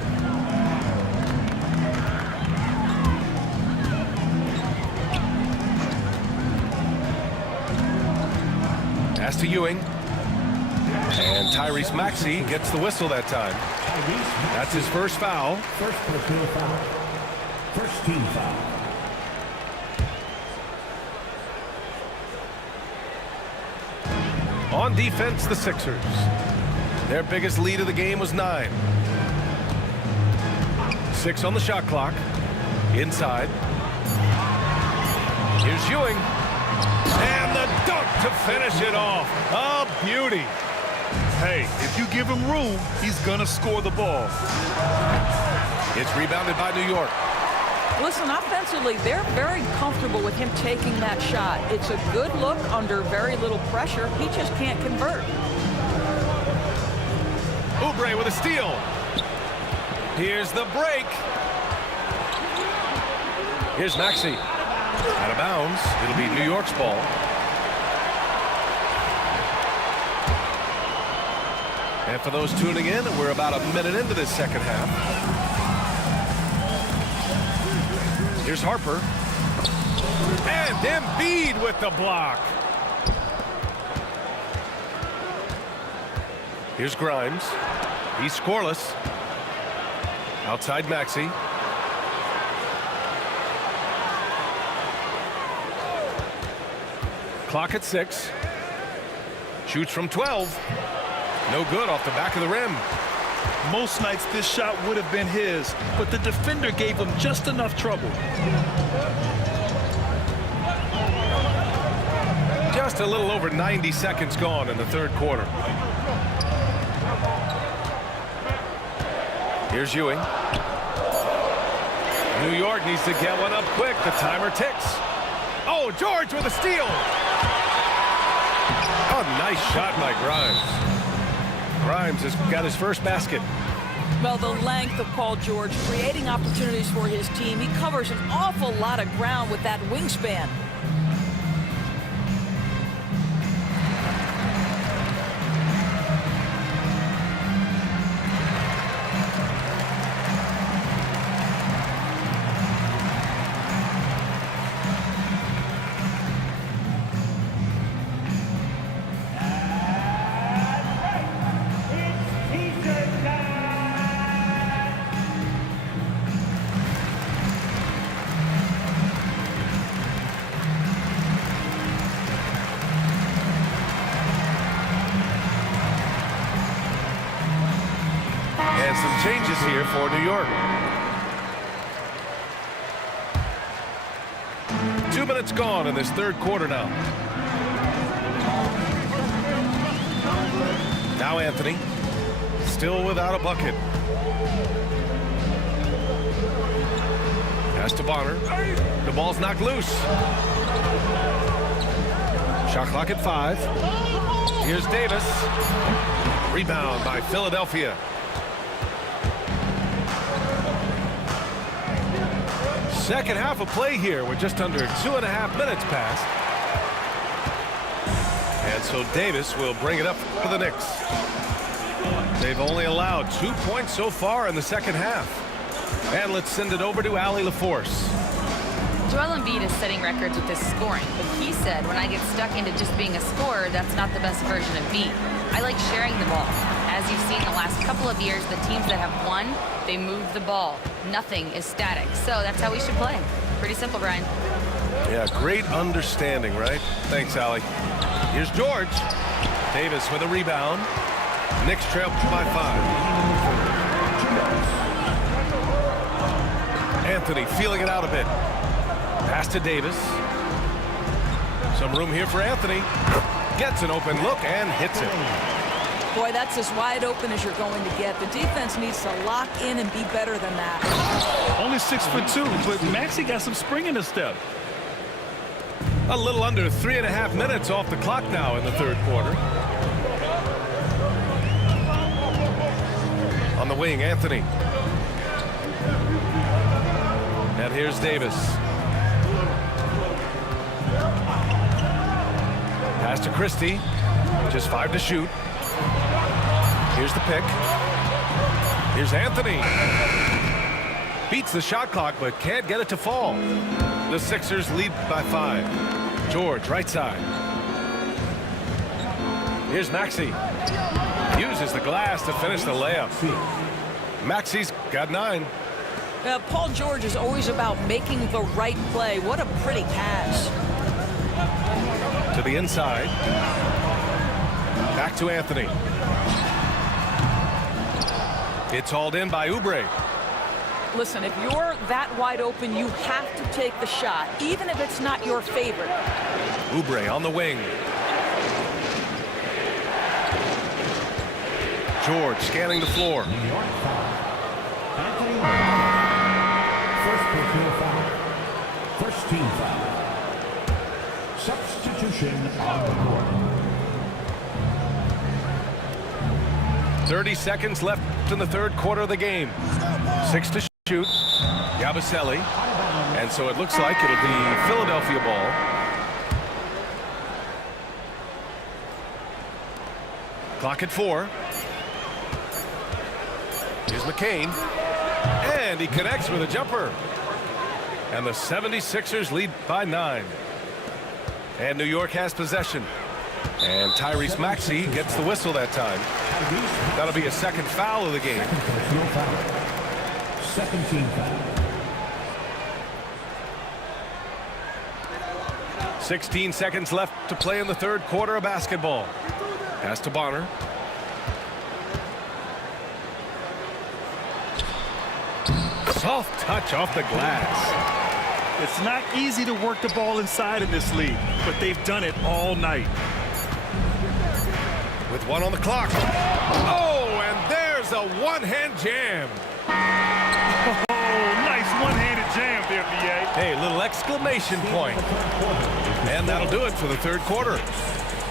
Pass to Ewing. And Tyrese Maxey gets the whistle that time. That's his first foul. First personal foul. First team foul. On defense, the Sixers. Their biggest lead of the game was 9. 6 on the shot clock. Inside. Here's Ewing. And the dunk to finish it off. A beauty. Hey, if you give him room, he's going to score the ball. It's rebounded by New York. Listen, offensively, they're very comfortable with him taking that shot. It's a good look under very little pressure. He just can't convert. Oubre with a steal. Here's the break. Here's Maxey. Out of bounds. It'll be New York's ball. And for those tuning in, we're about a minute into this second half. Here's Harper. And Embiid with the block. Here's Grimes. He's scoreless. Outside Maxey. Clock at 6. Shoots from 12. No good off the back of the rim. Most nights this shot would have been his, but the defender gave him just enough trouble. Just a little over 90 seconds gone in the third quarter. Here's Ewing. New York needs to get one up quick. The timer ticks. Oh, George with a steal. Oh, nice shot by Grimes. Grimes has got his first basket. Well, the length of Paul George creating opportunities for his team. He covers an awful lot of ground with that wingspan. And some changes here for New York. 2 minutes gone in this third quarter now. Now Anthony. Still without a bucket. Pass to Bonner. The ball's knocked loose. Shot clock at 5. Here's Davis. Rebound by Philadelphia. Second half of play here. We're just under 2.5 minutes past. And so Davis will bring it up for the Knicks. They've only allowed 2 points so far in the second half. And let's send it over to Allie LaForce. Joel Embiid is setting records with his scoring, but he said, when I get stuck into just being a scorer, that's not the best version of me. I like sharing the ball. As you've seen the last couple of years, the teams that have won, they move the ball. Nothing is static. So that's how we should play. Pretty simple, Brian. Yeah, great understanding, right? Thanks, Allie. Here's George. Davis with a rebound. Knicks trail by 5. Anthony feeling it out a bit. Pass to Davis. Some room here for Anthony. Gets an open look and hits it. Boy, that's as wide open as you're going to get. The defense needs to lock in and be better than that. Only 6'2", but Maxey got some spring in his step. A little under 3.5 minutes off the clock now in the third quarter. On the wing, Anthony. And here's Davis. Pass to Christie. Just 5 to shoot. Here's the pick. Here's Anthony. Beats the shot clock, but can't get it to fall. The Sixers lead by 5. George, right side. Here's Maxey. Uses the glass to finish the layup. Maxey's got 9. Paul George is always about making the right play. What a pretty pass. To the inside. Back to Anthony. It's hauled in by Oubre. Listen, if you're that wide open, you have to take the shot, even if it's not your favorite. Oubre on the wing. George scanning the floor. New York foul. Anthony first personal foul. First team foul. Substitution on the court. 30 seconds left in the third quarter of the game. 6 to shoot. Yabusele. And so it looks like it'll be Philadelphia ball. Clock at 4. Here's McCain. And he connects with a jumper. And the 76ers lead by 9. And New York has possession. And Tyrese Maxey gets the whistle that time. That'll be a second foul of the game. Second team foul. 16 seconds left to play in the third quarter of basketball. Pass to Bonner. Soft touch off the glass. It's not easy to work the ball inside in this league, but they've done it all night. With 1 on the clock. Oh, and there's a one-hand jam. Oh, nice one-handed jam there, B.A. Hey, little exclamation point. And that'll do it for the third quarter.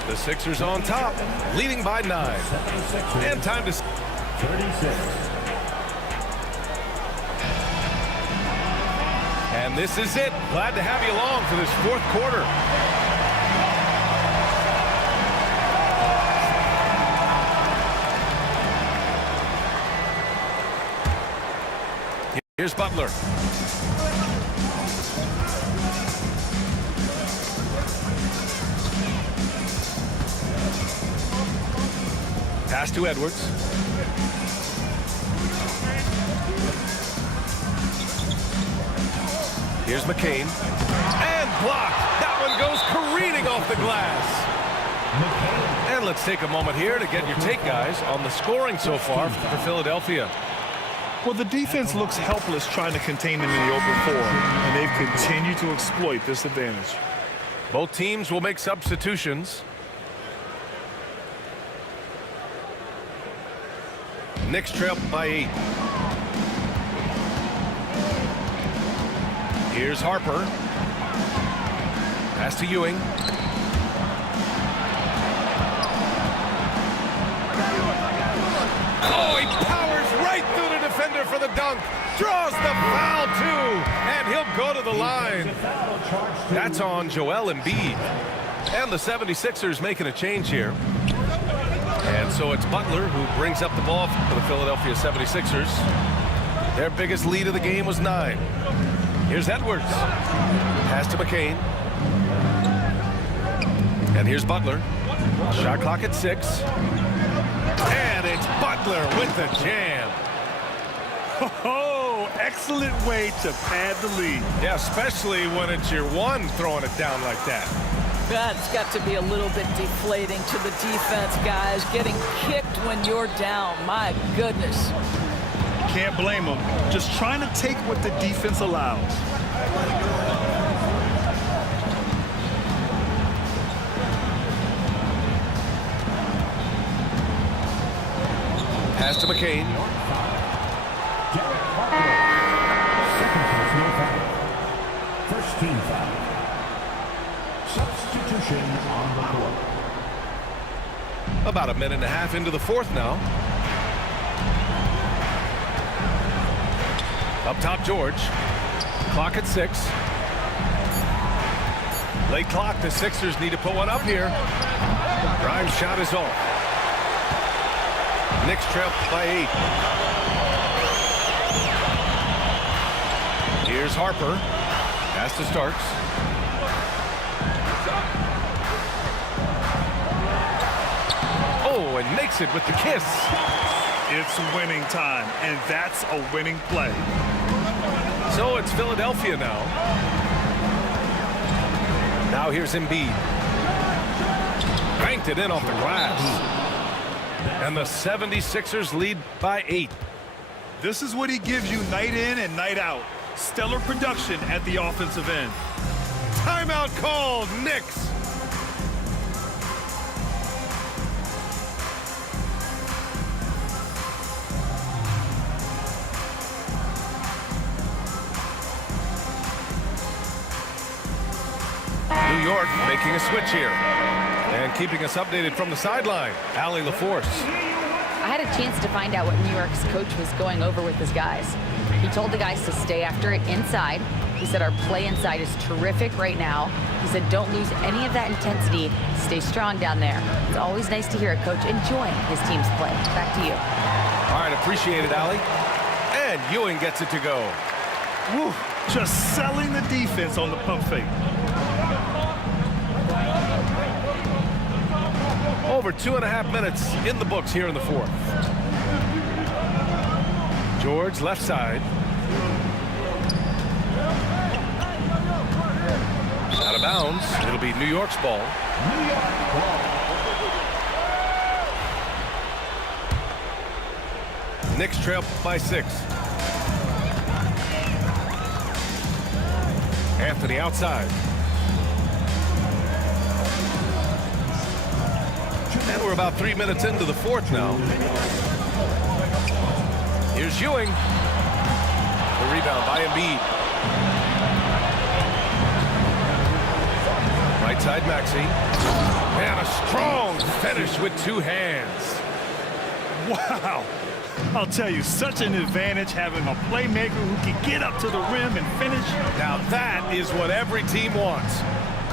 The Sixers on top, leading by 9. And time to... 36. And this is it. Glad to have you along for this fourth quarter. Here's Butler. Pass to Edwards. Here's McCain. And blocked. That one goes careening off the glass. And let's take a moment here to get your take, guys, on the scoring so far for Philadelphia. Well, the defense looks helpless trying to contain them in the open floor, and they've continued to exploit this advantage. Both teams will make substitutions. Knicks trail by 8. Here's Harper. Pass to Ewing. Oh, he powers right through the defender for the dunk. Draws the foul, too. And he'll go to the line. That's on Joel Embiid. And the 76ers making a change here. And so it's Butler who brings up the ball for the Philadelphia 76ers. Their biggest lead of the game was 9. Here's Edwards. Pass to McCain. And here's Butler. Shot clock at 6. And it's Butler with the jam. Oh, excellent way to pad the lead. Yeah, especially when it's your one throwing it down like that. That's got to be a little bit deflating to the defense, guys. Getting kicked when you're down. My goodness. Can't blame them. Just trying to take what the defense allows. Pass to McCain. Derek Harper. Second personal foul. First team foul. Possession on the court. About a minute and a half into the fourth now. Up top, George. Clock at 6. Late clock. The Sixers need to put one up here. Grimes' shot is off. Knicks trail by 8. Here's Harper. Pass to Starks. Oh, and makes it with the kiss. It's winning time, and that's a winning play. So it's Philadelphia now. Now here's Embiid. Banked it in off the glass. And the 76ers lead by 8. This is what he gives you night in and night out. Stellar production at the offensive end. Timeout called, Knicks. New York making a switch here. And keeping us updated from the sideline, Allie LaForce. I had a chance to find out what New York's coach was going over with his guys. He told the guys to stay after it inside. He said our play inside is terrific right now. He said don't lose any of that intensity. Stay strong down there. It's always nice to hear a coach enjoying his team's play. Back to you. All right, appreciate it, Allie. And Ewing gets it to go. Woo, just selling the defense on the pump fake. Over 2.5 minutes in the books here in the fourth. George left side. Out of bounds. It'll be New York's ball. Knicks trail by 6. Anthony outside. And we're about 3 minutes into the fourth now. Here's Ewing. The rebound by Embiid. Right side, Maxey. And a strong finish with 2 hands. Wow. I'll tell you, such an advantage having a playmaker who can get up to the rim and finish. Now that is what every team wants.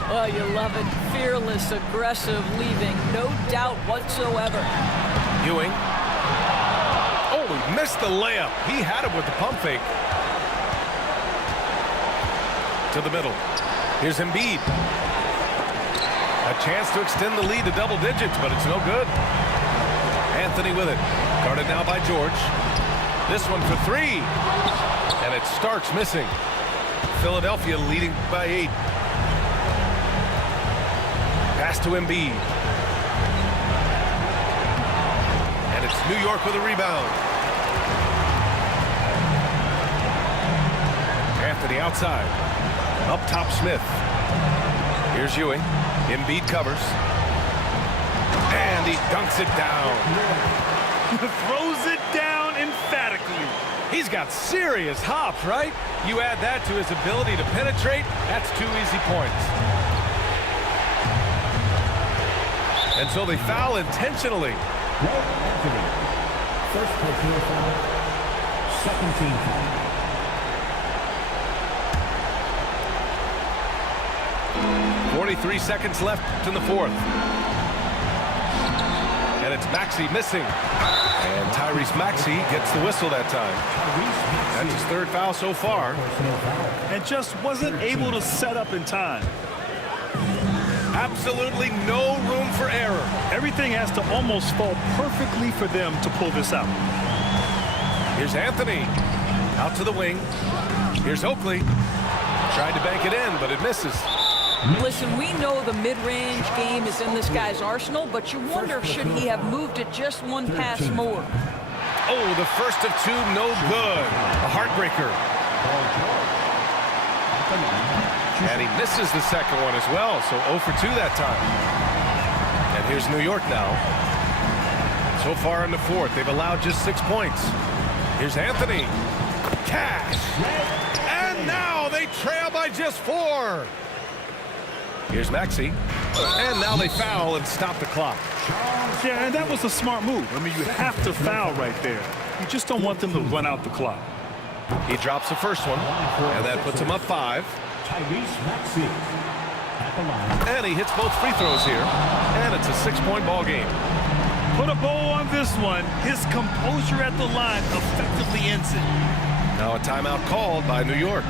Oh, you love it. Fearless, aggressive, leaving. No doubt whatsoever. Ewing. Oh, he missed the layup. He had it with the pump fake. To the middle. Here's Embiid. A chance to extend the lead to double digits, but it's no good. Anthony with it. Guarded now by George. This one for 3. And it's Starks missing. Philadelphia leading by 8. Pass to Embiid. And it's New York with a rebound. Anthony outside. Up top, Smith. Here's Ewing. Embiid covers. And he dunks it down. Throws it down emphatically. He's got serious hops, right? You add that to his ability to penetrate, that's 2 easy points. And so they foul intentionally. Anthony. First personal foul. Second team foul. 43 seconds left in the fourth. And it's Maxey missing. And Tyrese Maxey gets the whistle that time. That's his 3rd foul so far. And just wasn't able to set up in time. Absolutely no room for error. Everything has to almost fall perfectly for them to pull this out. Here's Anthony. Out to the wing. Here's Oakley. Tried to bank it in, but it misses. Listen, we know the mid-range game is in this guy's arsenal, but you wonder, should he have moved it just 1 pass more? Oh, the first of 2, no good. A heartbreaker. And he misses the second one as well, so 0 for 2 that time. And here's New York now. So far in the fourth, they've allowed just 6 points. Here's Anthony. Cash. And now they trail by just 4. Here's Maxey. And now they foul and stop the clock. Yeah, and that was a smart move. I mean, you have to foul right there. You just don't want them to run out the clock. He drops the first one, and that puts him up 5. Tyrese Maxey at the line. And he hits both free throws here, and it's a 6-point ball game. Put a bow on this one. His composure at the line effectively ends it. Now a timeout called by New York.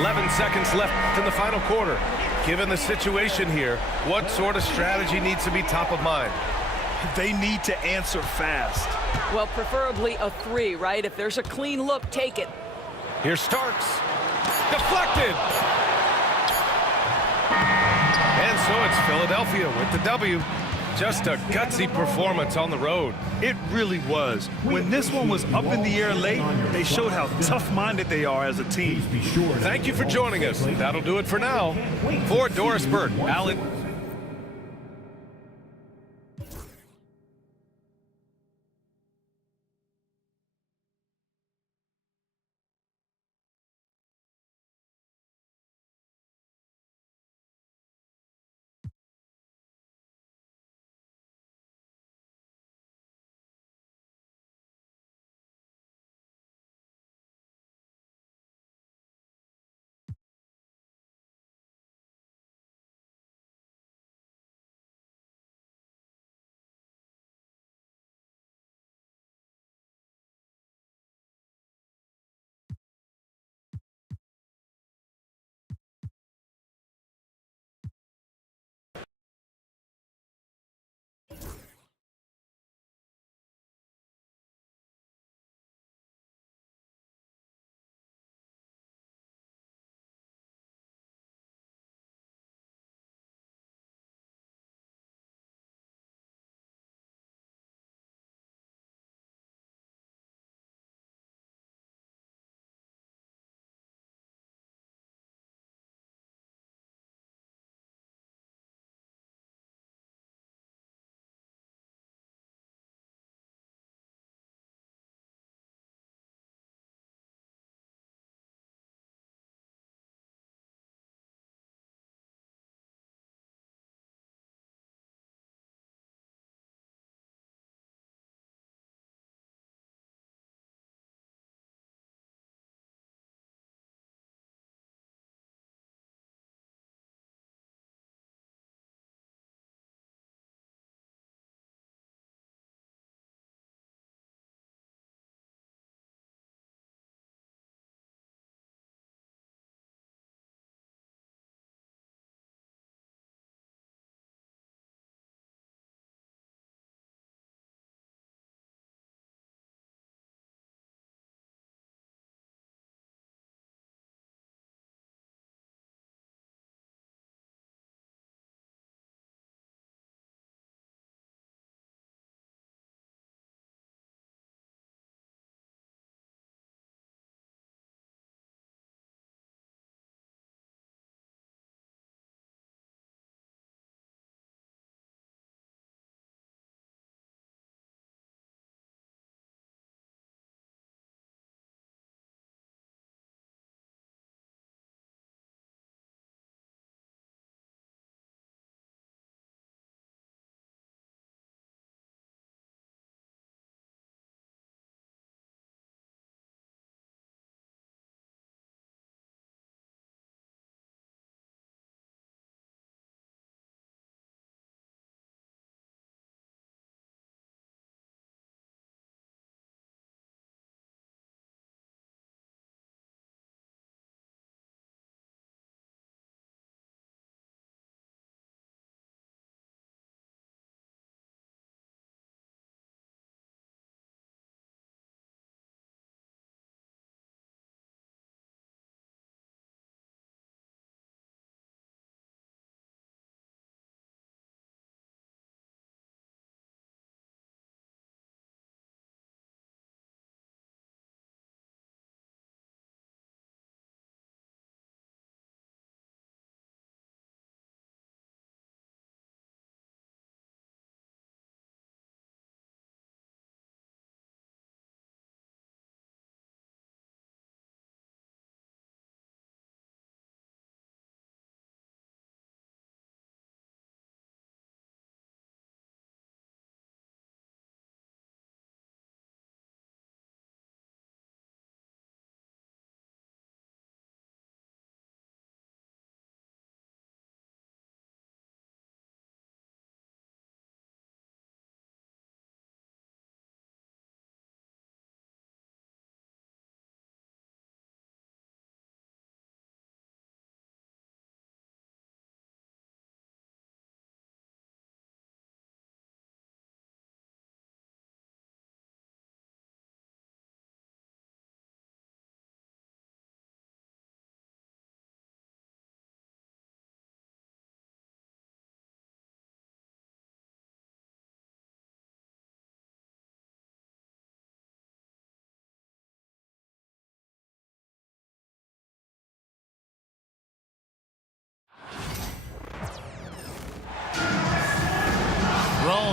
11 seconds left in the final quarter. Given the situation here, what sort of strategy needs to be top of mind? They need to answer fast. Well, preferably a 3, right? If there's a clean look, take it. Here's Starks. Deflected! And so it's Philadelphia with the W. Just a gutsy performance on the road. It really was. When this one was up in the air late, they showed how tough-minded they are as a team. Thank you for joining us. That'll do it for now. For Doris Burke, Alan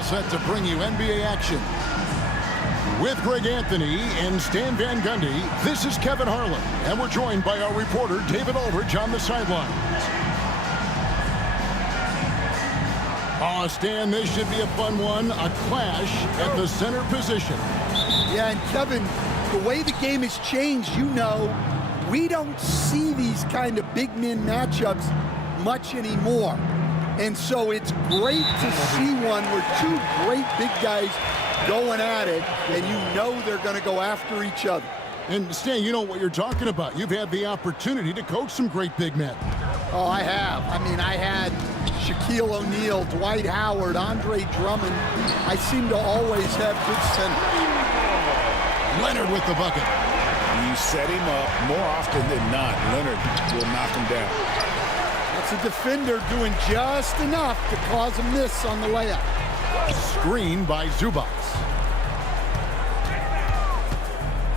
all set to bring you NBA action. With Greg Anthony and Stan Van Gundy, this is Kevin Harlan, and we're joined by our reporter David Aldridge on the sidelines. Oh, Stan, this should be a fun one. A clash at the center position. Yeah, and Kevin, the way the game has changed, we don't see these kind of big men matchups much anymore. And so it's great to see one where two great big guys going at it, and they're going to go after each other. And Stan, you know what you're talking about. You've had the opportunity to coach some great big men. Oh, I have. I had Shaquille O'Neal, Dwight Howard, Andre Drummond. I seem to always have good centers. Leonard with the bucket. You set him up more often than not. Leonard will knock him down. That's a defender doing just enough to cause a miss on the layup. Screen by Zubac.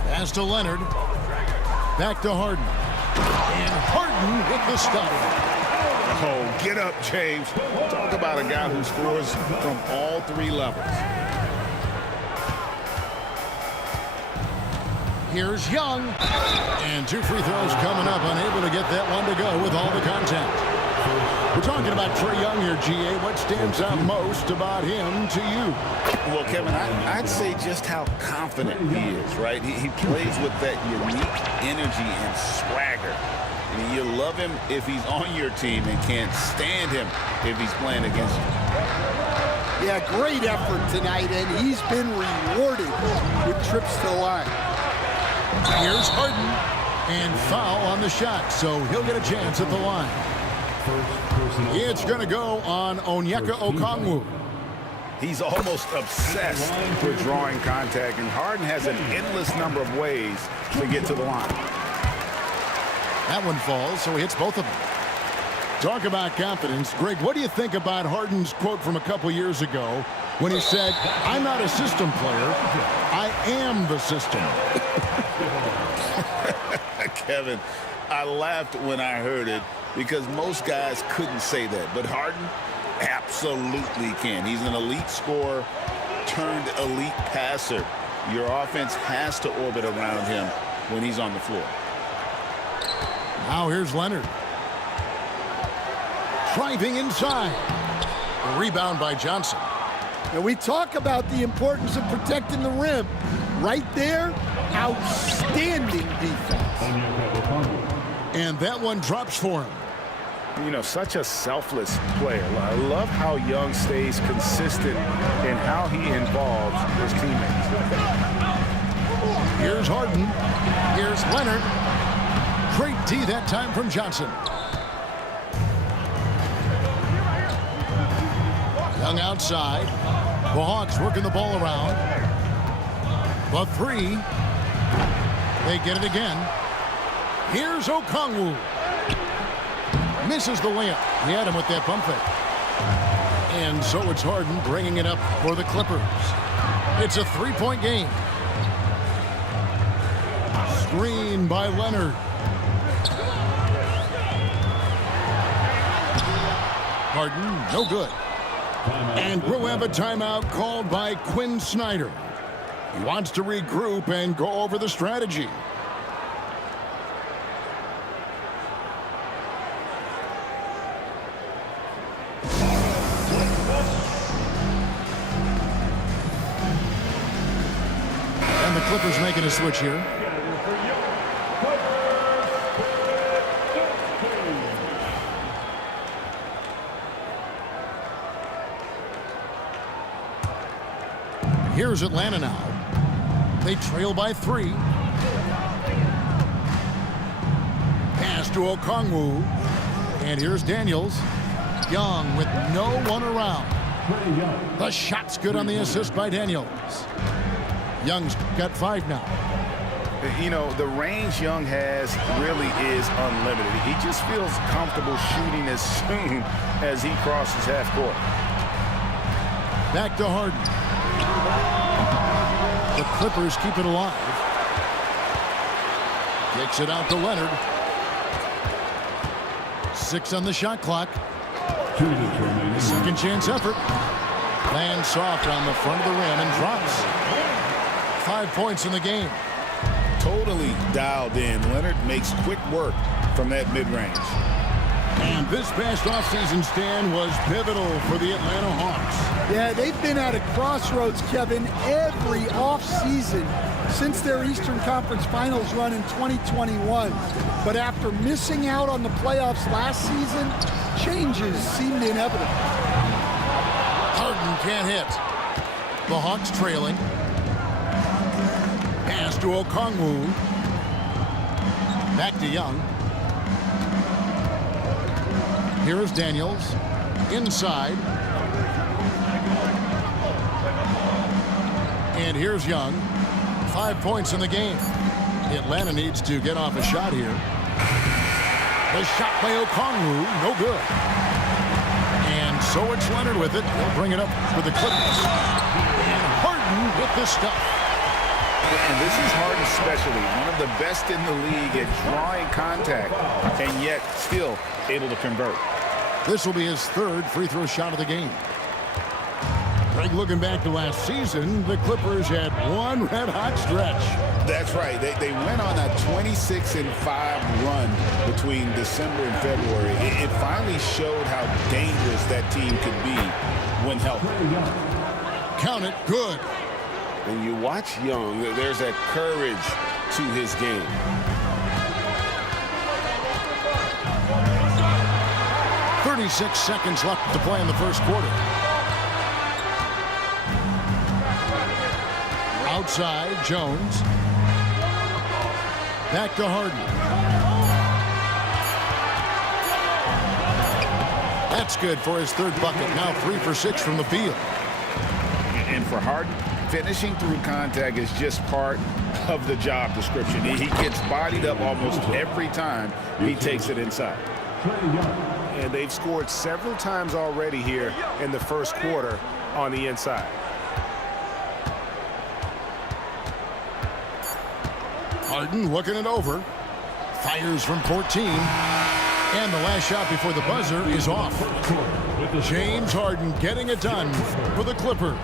Pass to Leonard. Back to Harden. And Harden with the stop. Oh, get up, James. Talk about a guy who scores from all three levels. Here's Young. And 2 free throws coming up. Unable to get that one to go with all the contact. We're talking about Trae Young here, GA. What stands out most about him to you? Well, Kevin, I'd say just how confident he is, right? He plays with that unique energy and swagger. I mean, you love him if he's on your team and can't stand him if he's playing against you. Yeah, great effort tonight, and he's been rewarded with trips to the line. Here's Harden. And foul on the shot, so he'll get a chance at the line. It's going to go on Onyeka Okongwu. He's almost obsessed with drawing contact, and Harden has an endless number of ways to get to the line. That one falls, so he hits both of them. Talk about confidence. Greg, what do you think about Harden's quote from a couple years ago when he said, "I'm not a system player, I am the system"? Kevin, I laughed when I heard it because most guys couldn't say that, but Harden absolutely can. He's an elite scorer turned elite passer. Your offense has to orbit around him when he's on the floor. Now here's Leonard. Driving inside. A rebound by Johnson. And we talk about the importance of protecting the rim. Right there, outstanding defense. And that one drops for him. You know, such a selfless player. I love how Young stays consistent in how he involves his teammates. Here's Harden. Here's Leonard. Great D that time from Johnson. Young outside. The Hawks working the ball around. The three. They get it again. Here's Okongwu. Misses the layup. He had him with that pump fake. And so it's Harden bringing it up for the Clippers. It's a three-point game. Screen by Leonard. Harden, no good. And we'll have a timeout called by Quinn Snyder. He wants to regroup and go over the strategy. And the Clippers making a switch here. Here's Atlanta now. They trail by 3. Pass to Okongwu. And here's Daniels. Young with no one around. The shot's good on the assist by Daniels. Young's got 5 now. You know, the range Young has really is unlimited. He just feels comfortable shooting as soon as he crosses half court. Back to Harden. The Clippers keep it alive. Kicks it out to Leonard. 6 on the shot clock. Second chance effort. Lands soft on the front of the rim and drops. 5 points in the game. Totally dialed in. Leonard makes quick work from that mid-range. And this past offseason stand was pivotal for the Atlanta Hawks. Yeah, they've been at a crossroads, Kevin, every offseason since their Eastern Conference Finals run in 2021. But after missing out on the playoffs last season, changes seemed inevitable. Harden can't hit. The Hawks trailing. Pass to Okongwu. Back to Young. Here's Daniels. Inside. And here's Young. 5 points in the game. Atlanta needs to get off a shot here. The shot by Okongwu. No good. And so it's Leonard with it. He'll bring it up for the Clippers. And Harden with the stuff. And this is Harden's specialty. One of the best in the league at drawing contact, and yet still able to convert. This will be his third free throw shot of the game. Greg, looking back to last season, the Clippers had one red-hot stretch. That's right. They went on a 26-5 run between December and February. It finally showed how dangerous that team could be when healthy. Count it, good. When you watch Young, there's that courage to his game. .36 seconds left to play in the first quarter. Outside, Jones. Back to Harden. That's good for his third bucket. Now 3 for 6 from the field. And for Harden, finishing through contact is just part of the job description. He gets bodied up almost every time he takes it inside. And they've scored several times already here in the first quarter on the inside. Harden looking it over. Fires from 14. And the last shot before the buzzer is off. James Harden getting it done for the Clippers.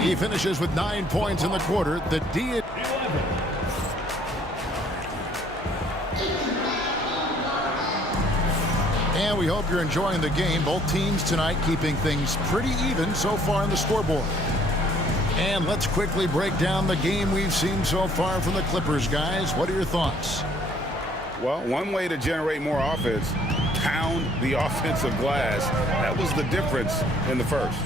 He finishes with 9 points in the quarter. The D. And we hope you're enjoying the game. Both teams tonight keeping things pretty even so far on the scoreboard. And let's quickly break down the game we've seen so far from the Clippers, guys. What are your thoughts? Well, one way to generate more offense, pound the offensive glass. That was the difference in the first.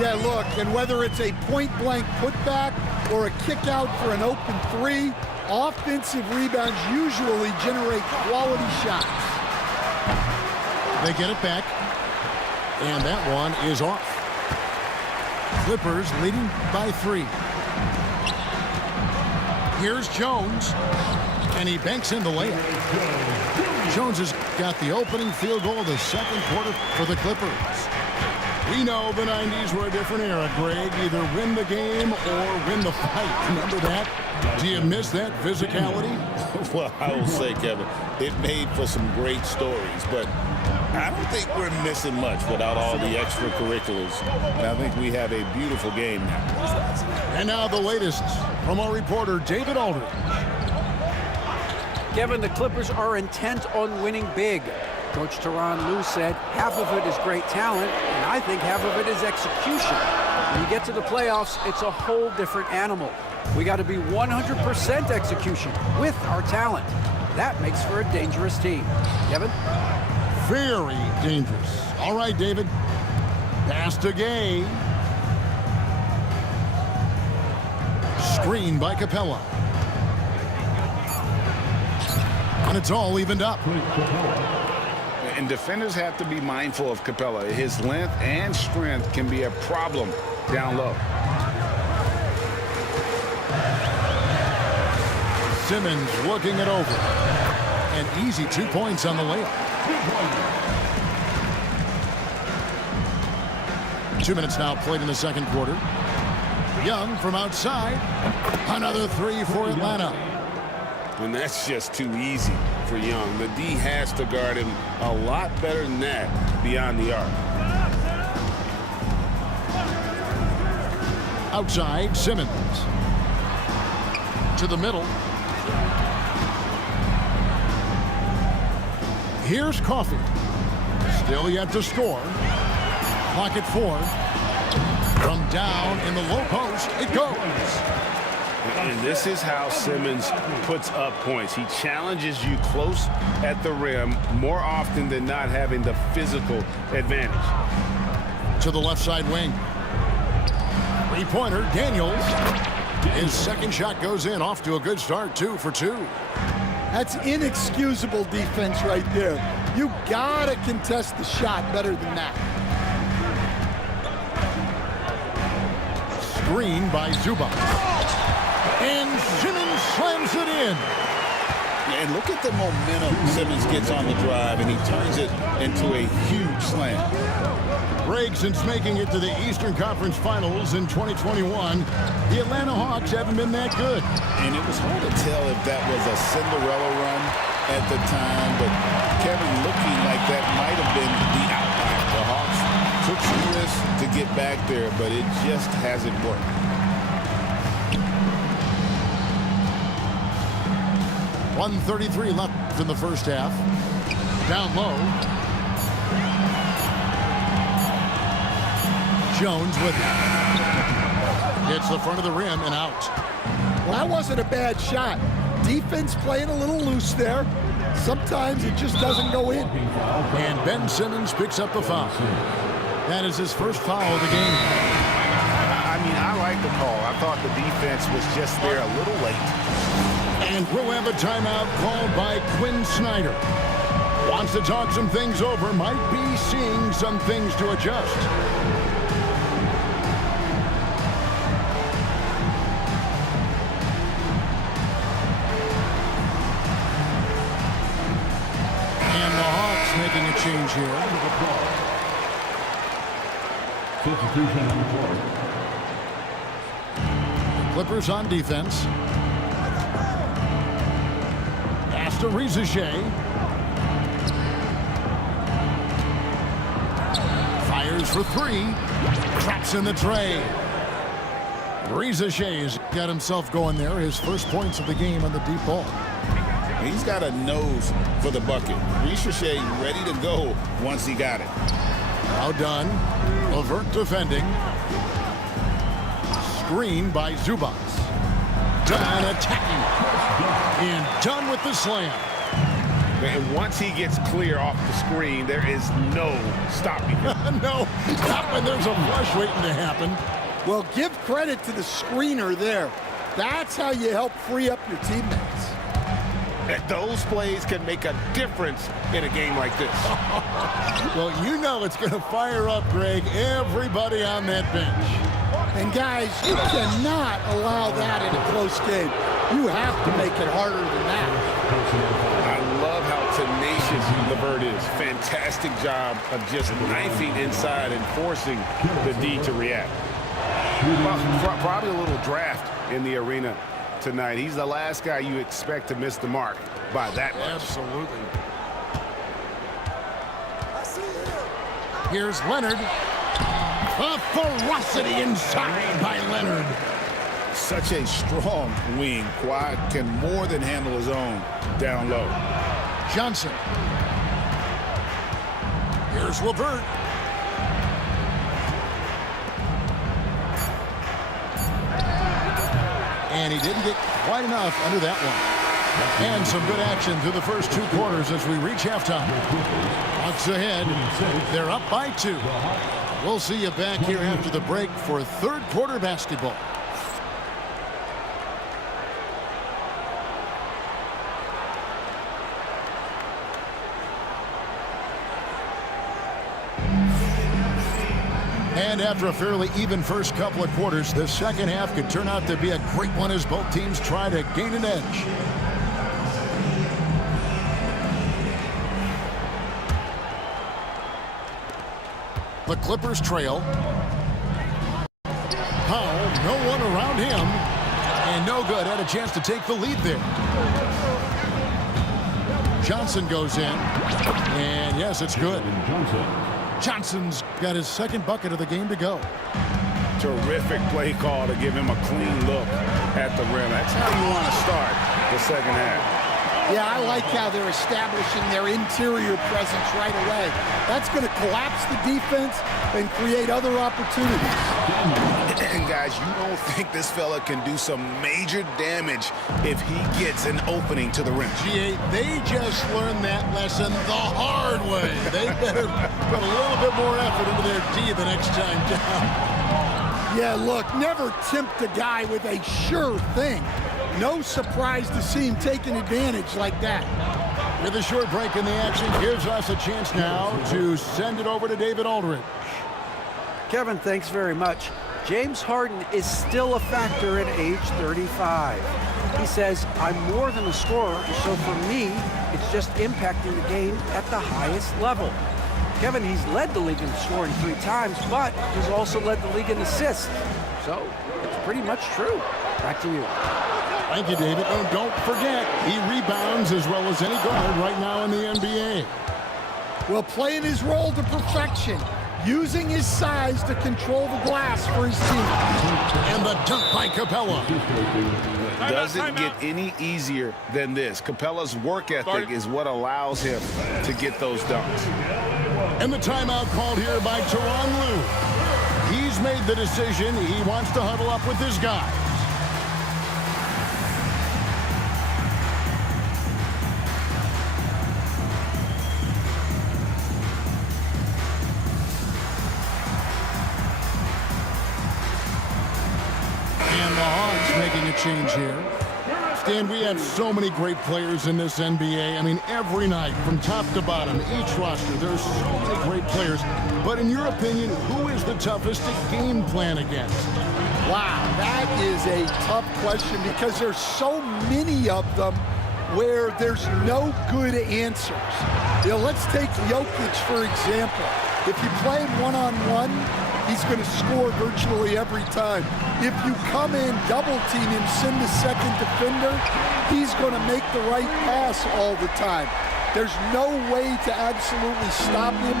Yeah, look, and whether it's a point-blank putback or a kick out for an open three, offensive rebounds usually generate quality shots. They get it back, and that one is off. Clippers leading by 3. Here's Jones, and he banks in the layup. Jones has got the opening field goal of the second quarter for the Clippers. We know the 90s were a different era, Greg. Either win the game or win the fight. Remember that? Do you miss that physicality? Well, I will say, Kevin, it made for some great stories, but I don't think we're missing much without all the extracurriculars. And I think we have a beautiful game now. And now the latest from our reporter, David Aldridge. Kevin, the Clippers are intent on winning big. Coach Tyronn Lue said half of it is great talent, and I think half of it is execution. When you get to the playoffs, it's a whole different animal. We got to be 100% execution with our talent. That makes for a dangerous team. Kevin? Very dangerous. All right, David. Pass to Gay. Screen by Capella. And it's all evened up. And defenders have to be mindful of Capella. His length and strength can be a problem down low. Simmons looking it over. An easy 2 points on the layup. 2 minutes now played in the second quarter. Young from outside. Another 3 for Atlanta. And that's just too easy for Young. The D has to guard him a lot better than that beyond the arc. Outside, Simmons. To the middle. Here's Coffey. Still yet to score. Clock at 4. From down in the low post, it goes. And this is how Simmons puts up points. He challenges you close at the rim more often than not, having the physical advantage. To the left side wing. Three-pointer, Daniels. His second shot goes in, off to a good start, 2 for 2. That's inexcusable defense right there. You gotta contest the shot better than that. Screen by Zubac. And Simmons slams it in. And look at the momentum Simmons gets on the drive, and he turns it into a huge slam. Since making it to the Eastern Conference Finals in 2021, the Atlanta Hawks haven't been that good. And it was hard to tell if that was a Cinderella run at the time, but Kevin, looking like that might have been the outlier. The Hawks took some risks to get back there, but it just hasn't worked. .133 left in the first half. Down low. Jones with it. Hits the front of the rim and out. Well, that wasn't a bad shot. Defense playing a little loose there. Sometimes it just doesn't go in. And Ben Simmons picks up the foul. That is his first foul of the game. I mean, I like the call. I thought the defense was just there a little late. And we'll have a timeout called by Quinn Snyder. Wants to talk some things over, might be seeing some things to adjust. And the Hawks making a change here. Substitution on the court. The Clippers on defense. Pass to Rizachet. Fires for 3. Traps in the tray. Rizachet's got himself going there. His first points of the game on the deep ball. He's got a nose for the bucket. Rizachet ready to go once he got it. Now done. Levert defending. Screen by Zubac. Done attacking. And done with the slam. And once he gets clear off the screen, there is no stopping him. No, not when there's a flush waiting to happen. Well, give credit to the screener there. That's how you help free up your teammates. Those plays can make a difference in a game like this. Well, you know it's going to fire up, Greg, everybody on that bench. And guys, you cannot allow that in a close game. You have to make it harder than that. I love how tenacious Levert is. Fantastic job of just knifing inside and forcing the D to react. Probably a little draft in the arena tonight. He's the last guy you expect to miss the mark by that much. Absolutely. Here's Leonard. A ferocity inside by Leonard. Such a strong wing. Kawhi can more than handle his own down low. Johnson. Here's Levert. And he didn't get quite enough under that one. And some good action through the first 2 quarters as we reach halftime. Hawks ahead. They're up by 2. We'll see you back here after the break for third quarter basketball. And after a fairly even first couple of quarters, the second half could turn out to be a great one as both teams try to gain an edge. The Clippers trail. Powell, no one around him. And no good. Had a chance to take the lead there. Johnson goes in. And yes, it's good. Johnson's got his second bucket of the game to go. Terrific play call to give him a clean look at the rim. That's how you want to start the second half. Yeah, I like how they're establishing their interior presence right away. That's going to collapse the defense and create other opportunities. And guys, you don't think this fella can do some major damage if he gets an opening to the rim. G8, they just learned that lesson the hard way. They better put a little bit more effort into their D the next time down. Yeah, look, never tempt a guy with a sure thing. No surprise to see him taking advantage like that. With a short break in the action, gives us a chance now to send it over to David Aldridge. Kevin, thanks very much. James Harden is still a factor at age 35. He says, I'm more than a scorer, so for me, it's just impacting the game at the highest level. Kevin, he's led the league in scoring 3 times, but he's also led the league in assists. So it's pretty much true. Back to you. Thank you, David. And don't forget, he rebounds as well as any guard right now in the NBA. Well, playing his role to perfection, using his size to control the glass for his team. And the dunk by Capella. It doesn't get any easier than this. Capella's work ethic is what allows him to get those dunks. And the timeout called here by Tyronn Lue. He's made the decision. He wants to huddle up with his guys. Making a change here. Stan, we have so many great players in this NBA. I mean, every night, from top to bottom, each roster, there's so many great players. But in your opinion, who is the toughest to game plan against? Wow, that is a tough question because there's so many of them where there's no good answers. You know, let's take Jokic, for example. If you play him one-on-one, he's going to score virtually every time. If you come in, double team him, send the second defender, he's going to make the right pass all the time. There's no way to absolutely stop him.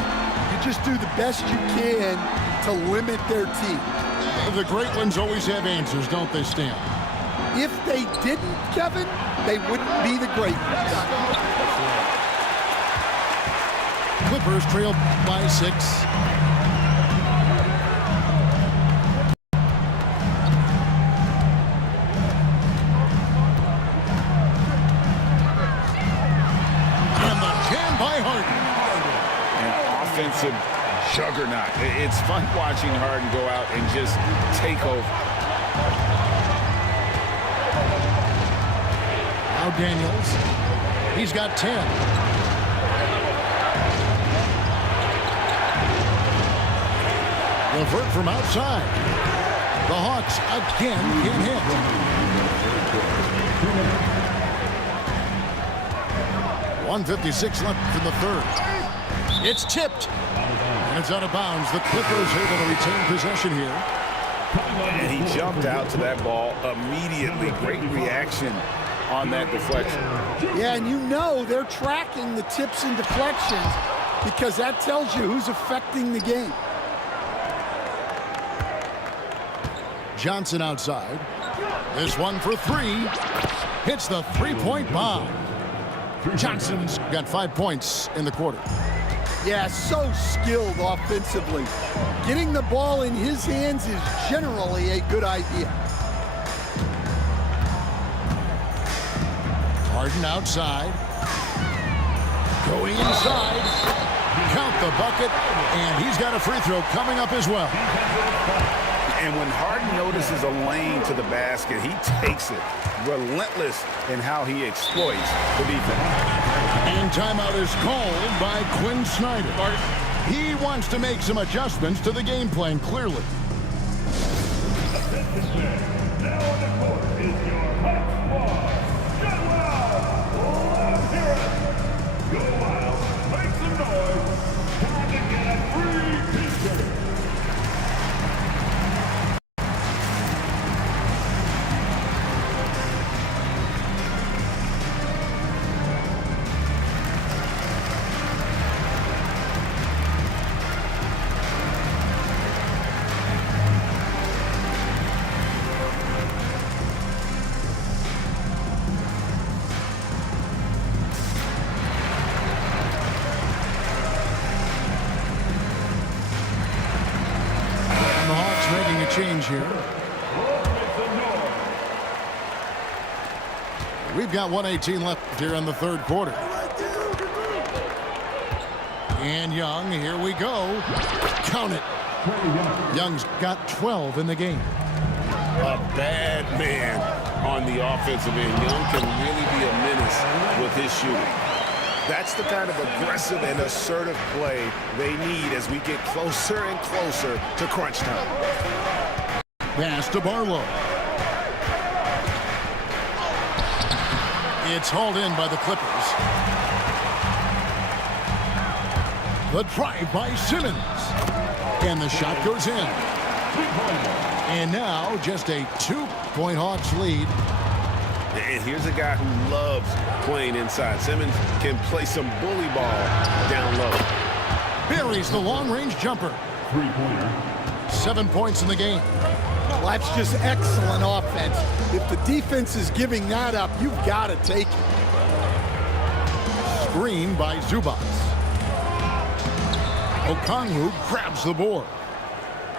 You just do the best you can to limit their team. The great ones always have answers, don't they, Stan? If they didn't, Kevin, they wouldn't be the great ones. Clippers trail by 6. Offensive juggernaut. It's fun watching Harden go out and just take over. Now Daniels. He's got 10. Levert from outside. The Hawks again get hit. 1:56 left in the third. It's tipped. And it's out of bounds. The Clippers able to retain possession here. And he jumped out to that ball immediately. Great reaction on that deflection. Yeah, and you know they're tracking the tips and deflections because that tells you who's affecting the game. Johnson outside. This one for 3. Hits the three-point bomb. Johnson's got 5 points in the quarter. Yeah, so skilled offensively. Getting the ball in his hands is generally a good idea. Harden outside. Going inside. Count the bucket. And he's got a free throw coming up as well. And when Harden notices a lane to the basket, he takes it. Relentless in how he exploits the defense. And timeout is called by Quinn Snyder. He wants to make some adjustments to the game plan, clearly. Now on the court is your hot squad. Go Wild! Let's hear it! Go Wild! Make some noise! Time to get a free t-shirt! change here. We've got 1:18 left here in the third quarter. And Young, here we go. Count it. Young's got 12 in the game. A bad man on the offensive end. Young can really be a menace with his shooting. That's the kind of aggressive and assertive play they need as we get closer and closer to crunch time. Pass to Barlow. It's hauled in by the Clippers. The drive by Simmons. And the shot goes in. And now just a 2-point Hawks lead. And here's a guy who loves playing inside. Simmons can play some bully ball down low. Buries the long-range jumper. 7 points in the game. Well, that's just excellent offense. If the defense is giving that up, you've got to take it. Screen by Zubac. Okongwu grabs the board.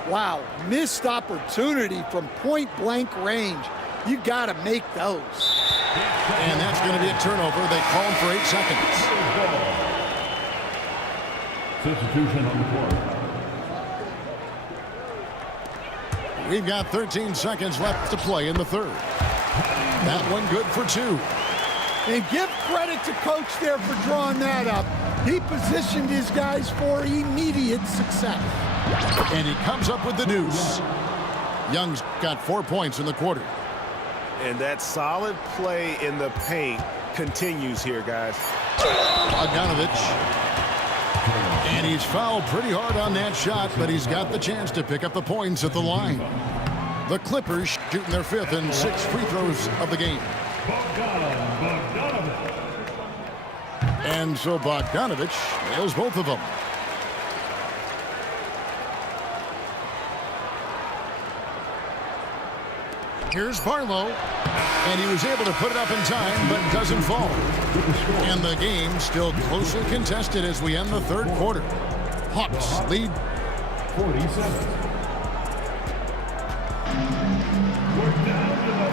Wow, missed opportunity from point-blank range. You got to make those. And that's going to be a turnover. They call him for 8 seconds. Substitution on the court. We've got 13 seconds left to play in the third. That one good for 2. And give credit to coach there for drawing that up. He positioned his guys for immediate success. And he comes up with the deuce. Young's got 4 points in the quarter. And that solid play in the paint continues here, guys. Bogdanovich. And he's fouled pretty hard on that shot, but he's got the chance to pick up the points at the line. The Clippers shooting their 5th and 6th free throws of the game. And so Bogdanovich nails both of them. Here's Barlow, and he was able to put it up in time, but doesn't fall. And the game still closely contested as we end the third quarter. Hawks lead 47.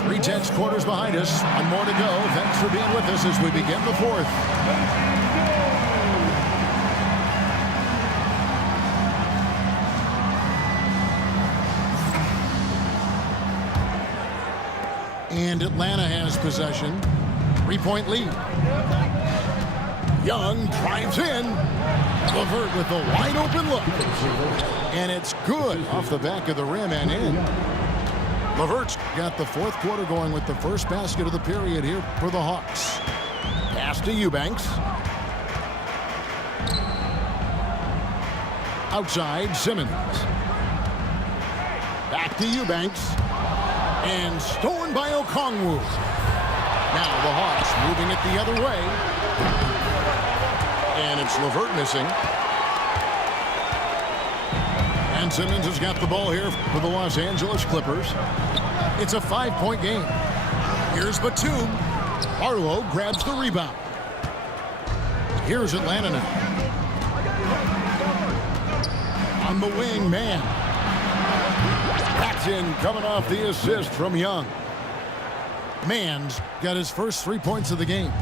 3 tenths quarters behind us. One more to go. Thanks for being with us as we begin the fourth. And Atlanta has possession. 3-point lead. Young drives in. LeVert with a wide open look. And it's good off the back of the rim and in. LeVert's got the fourth quarter going with the first basket of the period here for the Hawks. Pass to Eubanks. Outside, Simmons. Back to Eubanks. And stolen by Okongwu. Now the Hawks moving it the other way. And it's LeVert missing. And Simmons has got the ball here for the Los Angeles Clippers. It's a 5-point game. Here's Batum. Barlow grabs the rebound. Here's Atlanta now. On the wing, man. Paxson coming off the assist from Young. Mann's got his first 3 points of the game.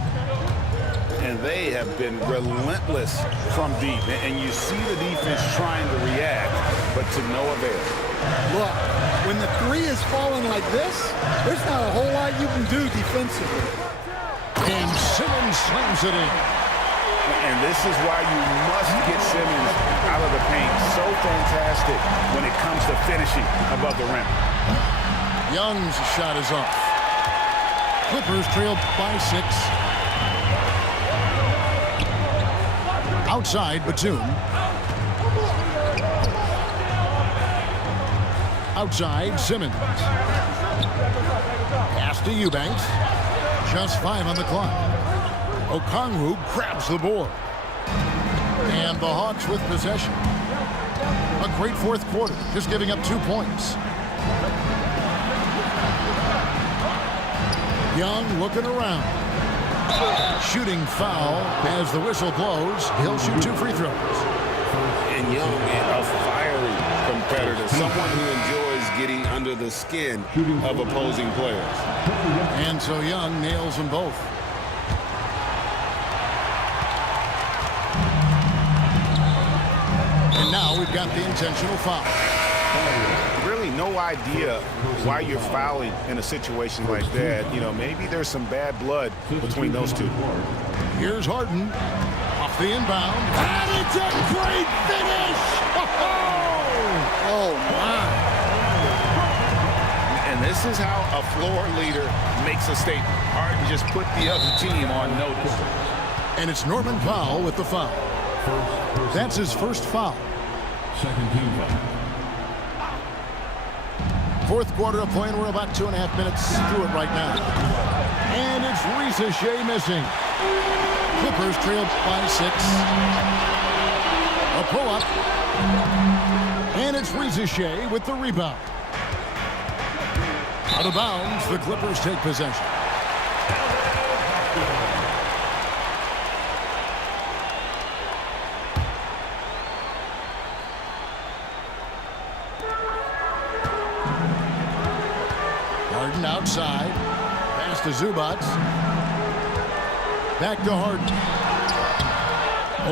And they have been relentless from deep. And you see the defense trying to react, but to no avail. Look, when the 3 is falling like this, there's not a whole lot you can do defensively. And Simmons slams it in. And this is why you must get Simmons out of the paint. So fantastic when it comes to finishing above the rim. Young's shot is off. Clippers trail by 6. Outside, Batum. Outside, Simmons. Pass to Eubanks. Just 5 on the clock. Okongwu grabs the board. And the Hawks with possession. A great fourth quarter, just giving up 2 points. Young looking around. Shooting foul as the whistle blows. He'll shoot 2 free throws. And Young is a fiery competitor, someone who enjoys is getting under the skin of opposing players. And so Young nails them both. And now we've got the intentional foul. Really no idea why you're fouling in a situation like that. You know, maybe there's some bad blood between those two. Here's Harden off the inbound. And it's a great finish! Oh, my. And this is how a floor leader makes a statement. Harden just put the other team on notice. And it's Norman Powell with the foul. That's his first foul. Second team foul. Fourth quarter of play, and we're about 2.5 minutes through it right now. And it's Risa Shea missing. Clippers trail by 6. A pull-up. And it's Risa Shea with the rebound. Out of bounds, the Clippers take possession. Harden outside. Pass to Zubac. Back to Harden.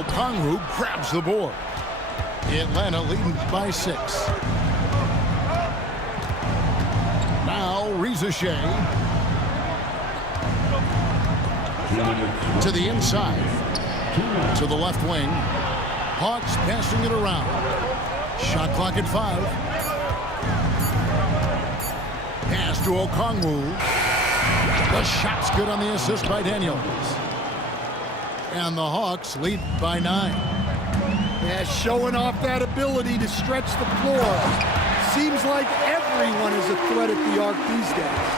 Okongwu grabs the board. Atlanta leading by 6. Now Risa Shea to the inside. To the left wing. Hawks passing it around. Shot clock at 5. Pass to Okongwu. The shot's good on the assist by Daniels. And the Hawks lead by 9. Yeah, showing off that ability to stretch the floor. Seems like everyone is a threat at the arc these days.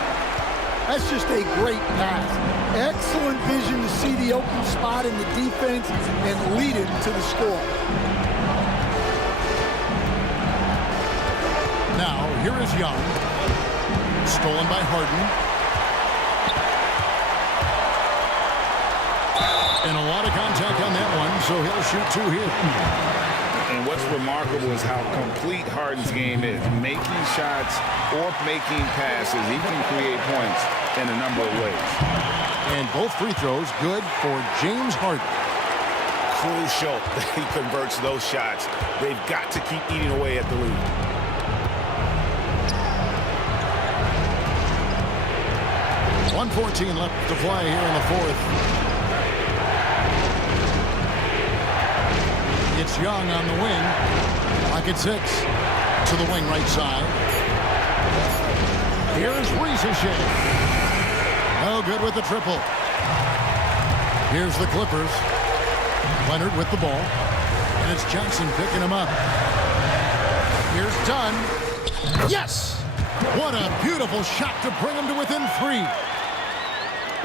That's just a great pass. Excellent vision to see the open spot in the defense and lead it to the score. Now, here is Young. Stolen by Harden. And a lot of contact on that one, so he'll shoot 2 here. And what's remarkable is how complete Harden's game is. Making shots or making passes, he can create points in a number of ways. And both free throws good for James Harden. Crucial that he converts those shots. They've got to keep eating away at the lead. .114 left to play here in the fourth. It's Young on the wing. Clock at 6. To the wing right side. Here's Risa Shea. No good with the triple. Here's the Clippers. Leonard with the ball. And it's Johnson picking him up. Here's Dunn. Yes! What a beautiful shot to bring him to within 3.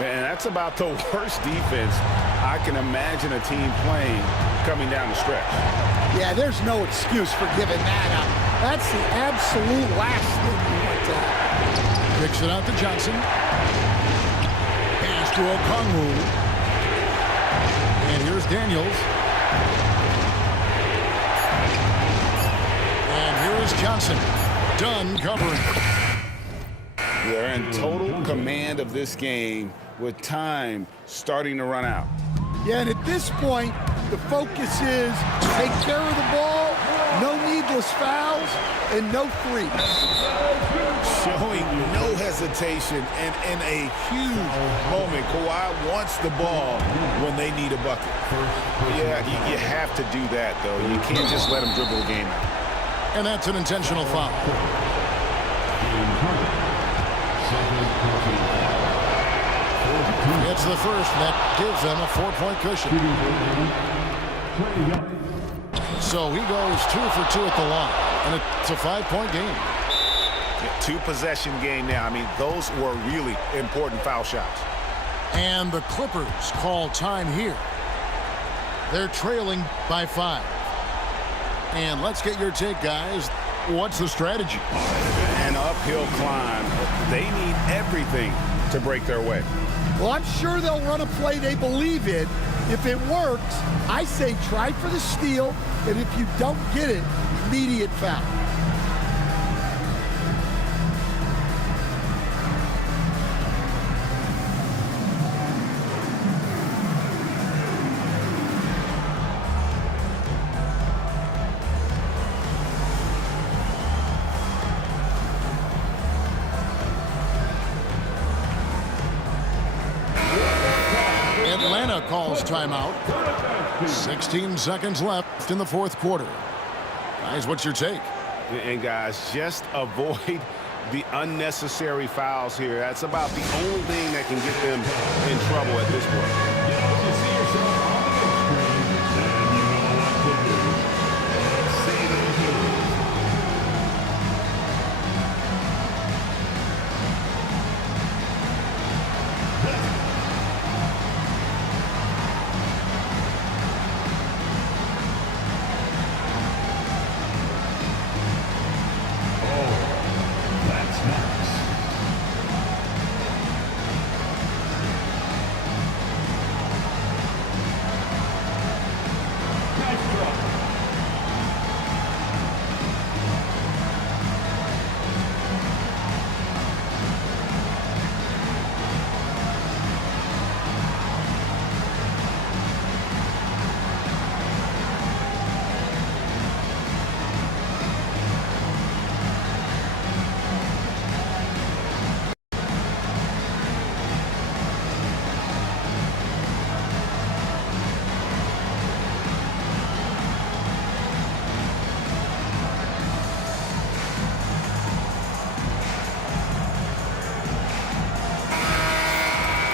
And that's about the worst defense I can imagine a team playing coming down the stretch. Yeah, there's no excuse for giving that up. That's the absolute last thing you want to have. Kicks it out to Johnson. Pass to Okongwu. And here's Daniels. And here is Johnson. Dunn covering. They're in total command of this game with time starting to run out. Yeah, and at this point, the focus is take care of the ball, no needless fouls, and no threes. Showing no hesitation and in a huge moment. Kawhi wants the ball when they need a bucket. Yeah, you have to do that, though. You can't just let them dribble the game out. And that's an intentional foul. It's the first that gives them a 4-point cushion. So he goes 2 for 2 at the line, and it's a 5-point game. Yeah, 2-possession game now. I mean, those were really important foul shots. And the Clippers call time here. They're trailing by 5. And let's get your take, guys. What's the strategy? An uphill climb. They need everything to break their way. Well, I'm sure they'll run a play they believe in. If it works, I say try for the steal, and if you don't get it, immediate foul. Atlanta calls timeout. 16 seconds left in the fourth quarter. Guys, what's your take? And guys, just avoid the unnecessary fouls here. That's about the only thing that can get them in trouble at this point. You see yourself on the big screen, and you know what to do. See those moves. That's nice. Nice drop.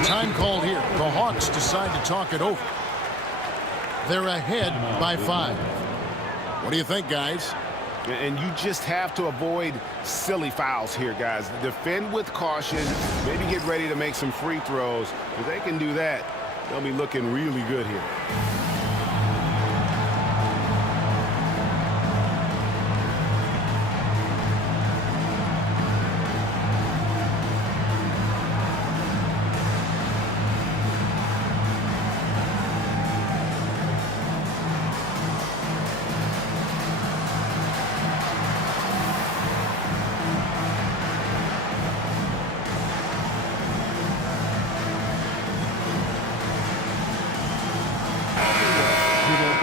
Time called here. The Hawks decide to talk it over. They're ahead by 5. What do you think, guys? And you just have to avoid silly fouls here, guys. Defend with caution. Maybe get ready to make some free throws. If they can do that, they'll be looking really good here.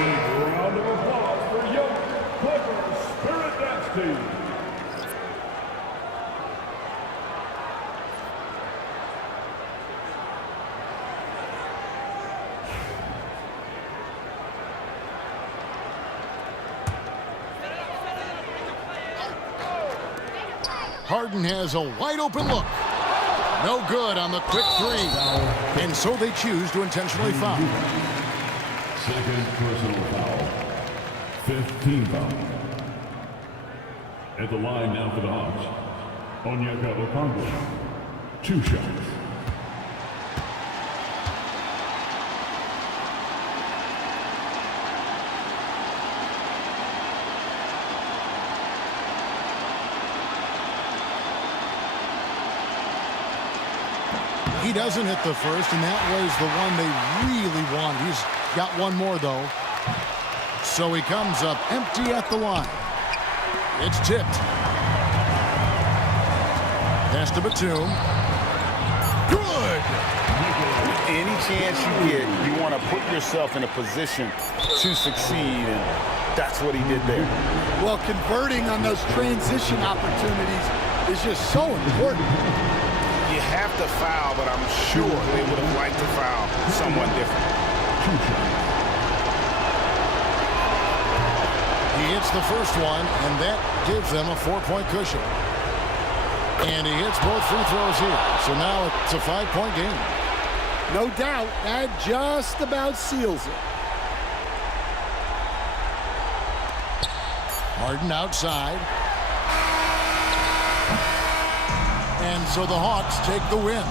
Round of applause for Young Clippers Spirit Dance Team. Harden has a wide open look. No good on the quick three. And so they choose to intentionally foul. Second personal foul. 15 foul. At the line now for the Hawks, Onyeka Okongwu. 2 shots. He doesn't hit the first, and that was the one they really wanted. He's got one more, though. So he comes up empty at the line. It's tipped. Pass to Batum. Good! Any chance you get, you want to put yourself in a position to succeed, and that's what he did there. Well, converting on those transition opportunities is just so important. You have to foul, but I'm sure they would have liked to foul someone different. He hits the first one, and that gives them a 4-point cushion. And he hits both free throws here. So now it's a 5-point game. No doubt, that just about seals it. Harden outside. And so the Hawks take the win.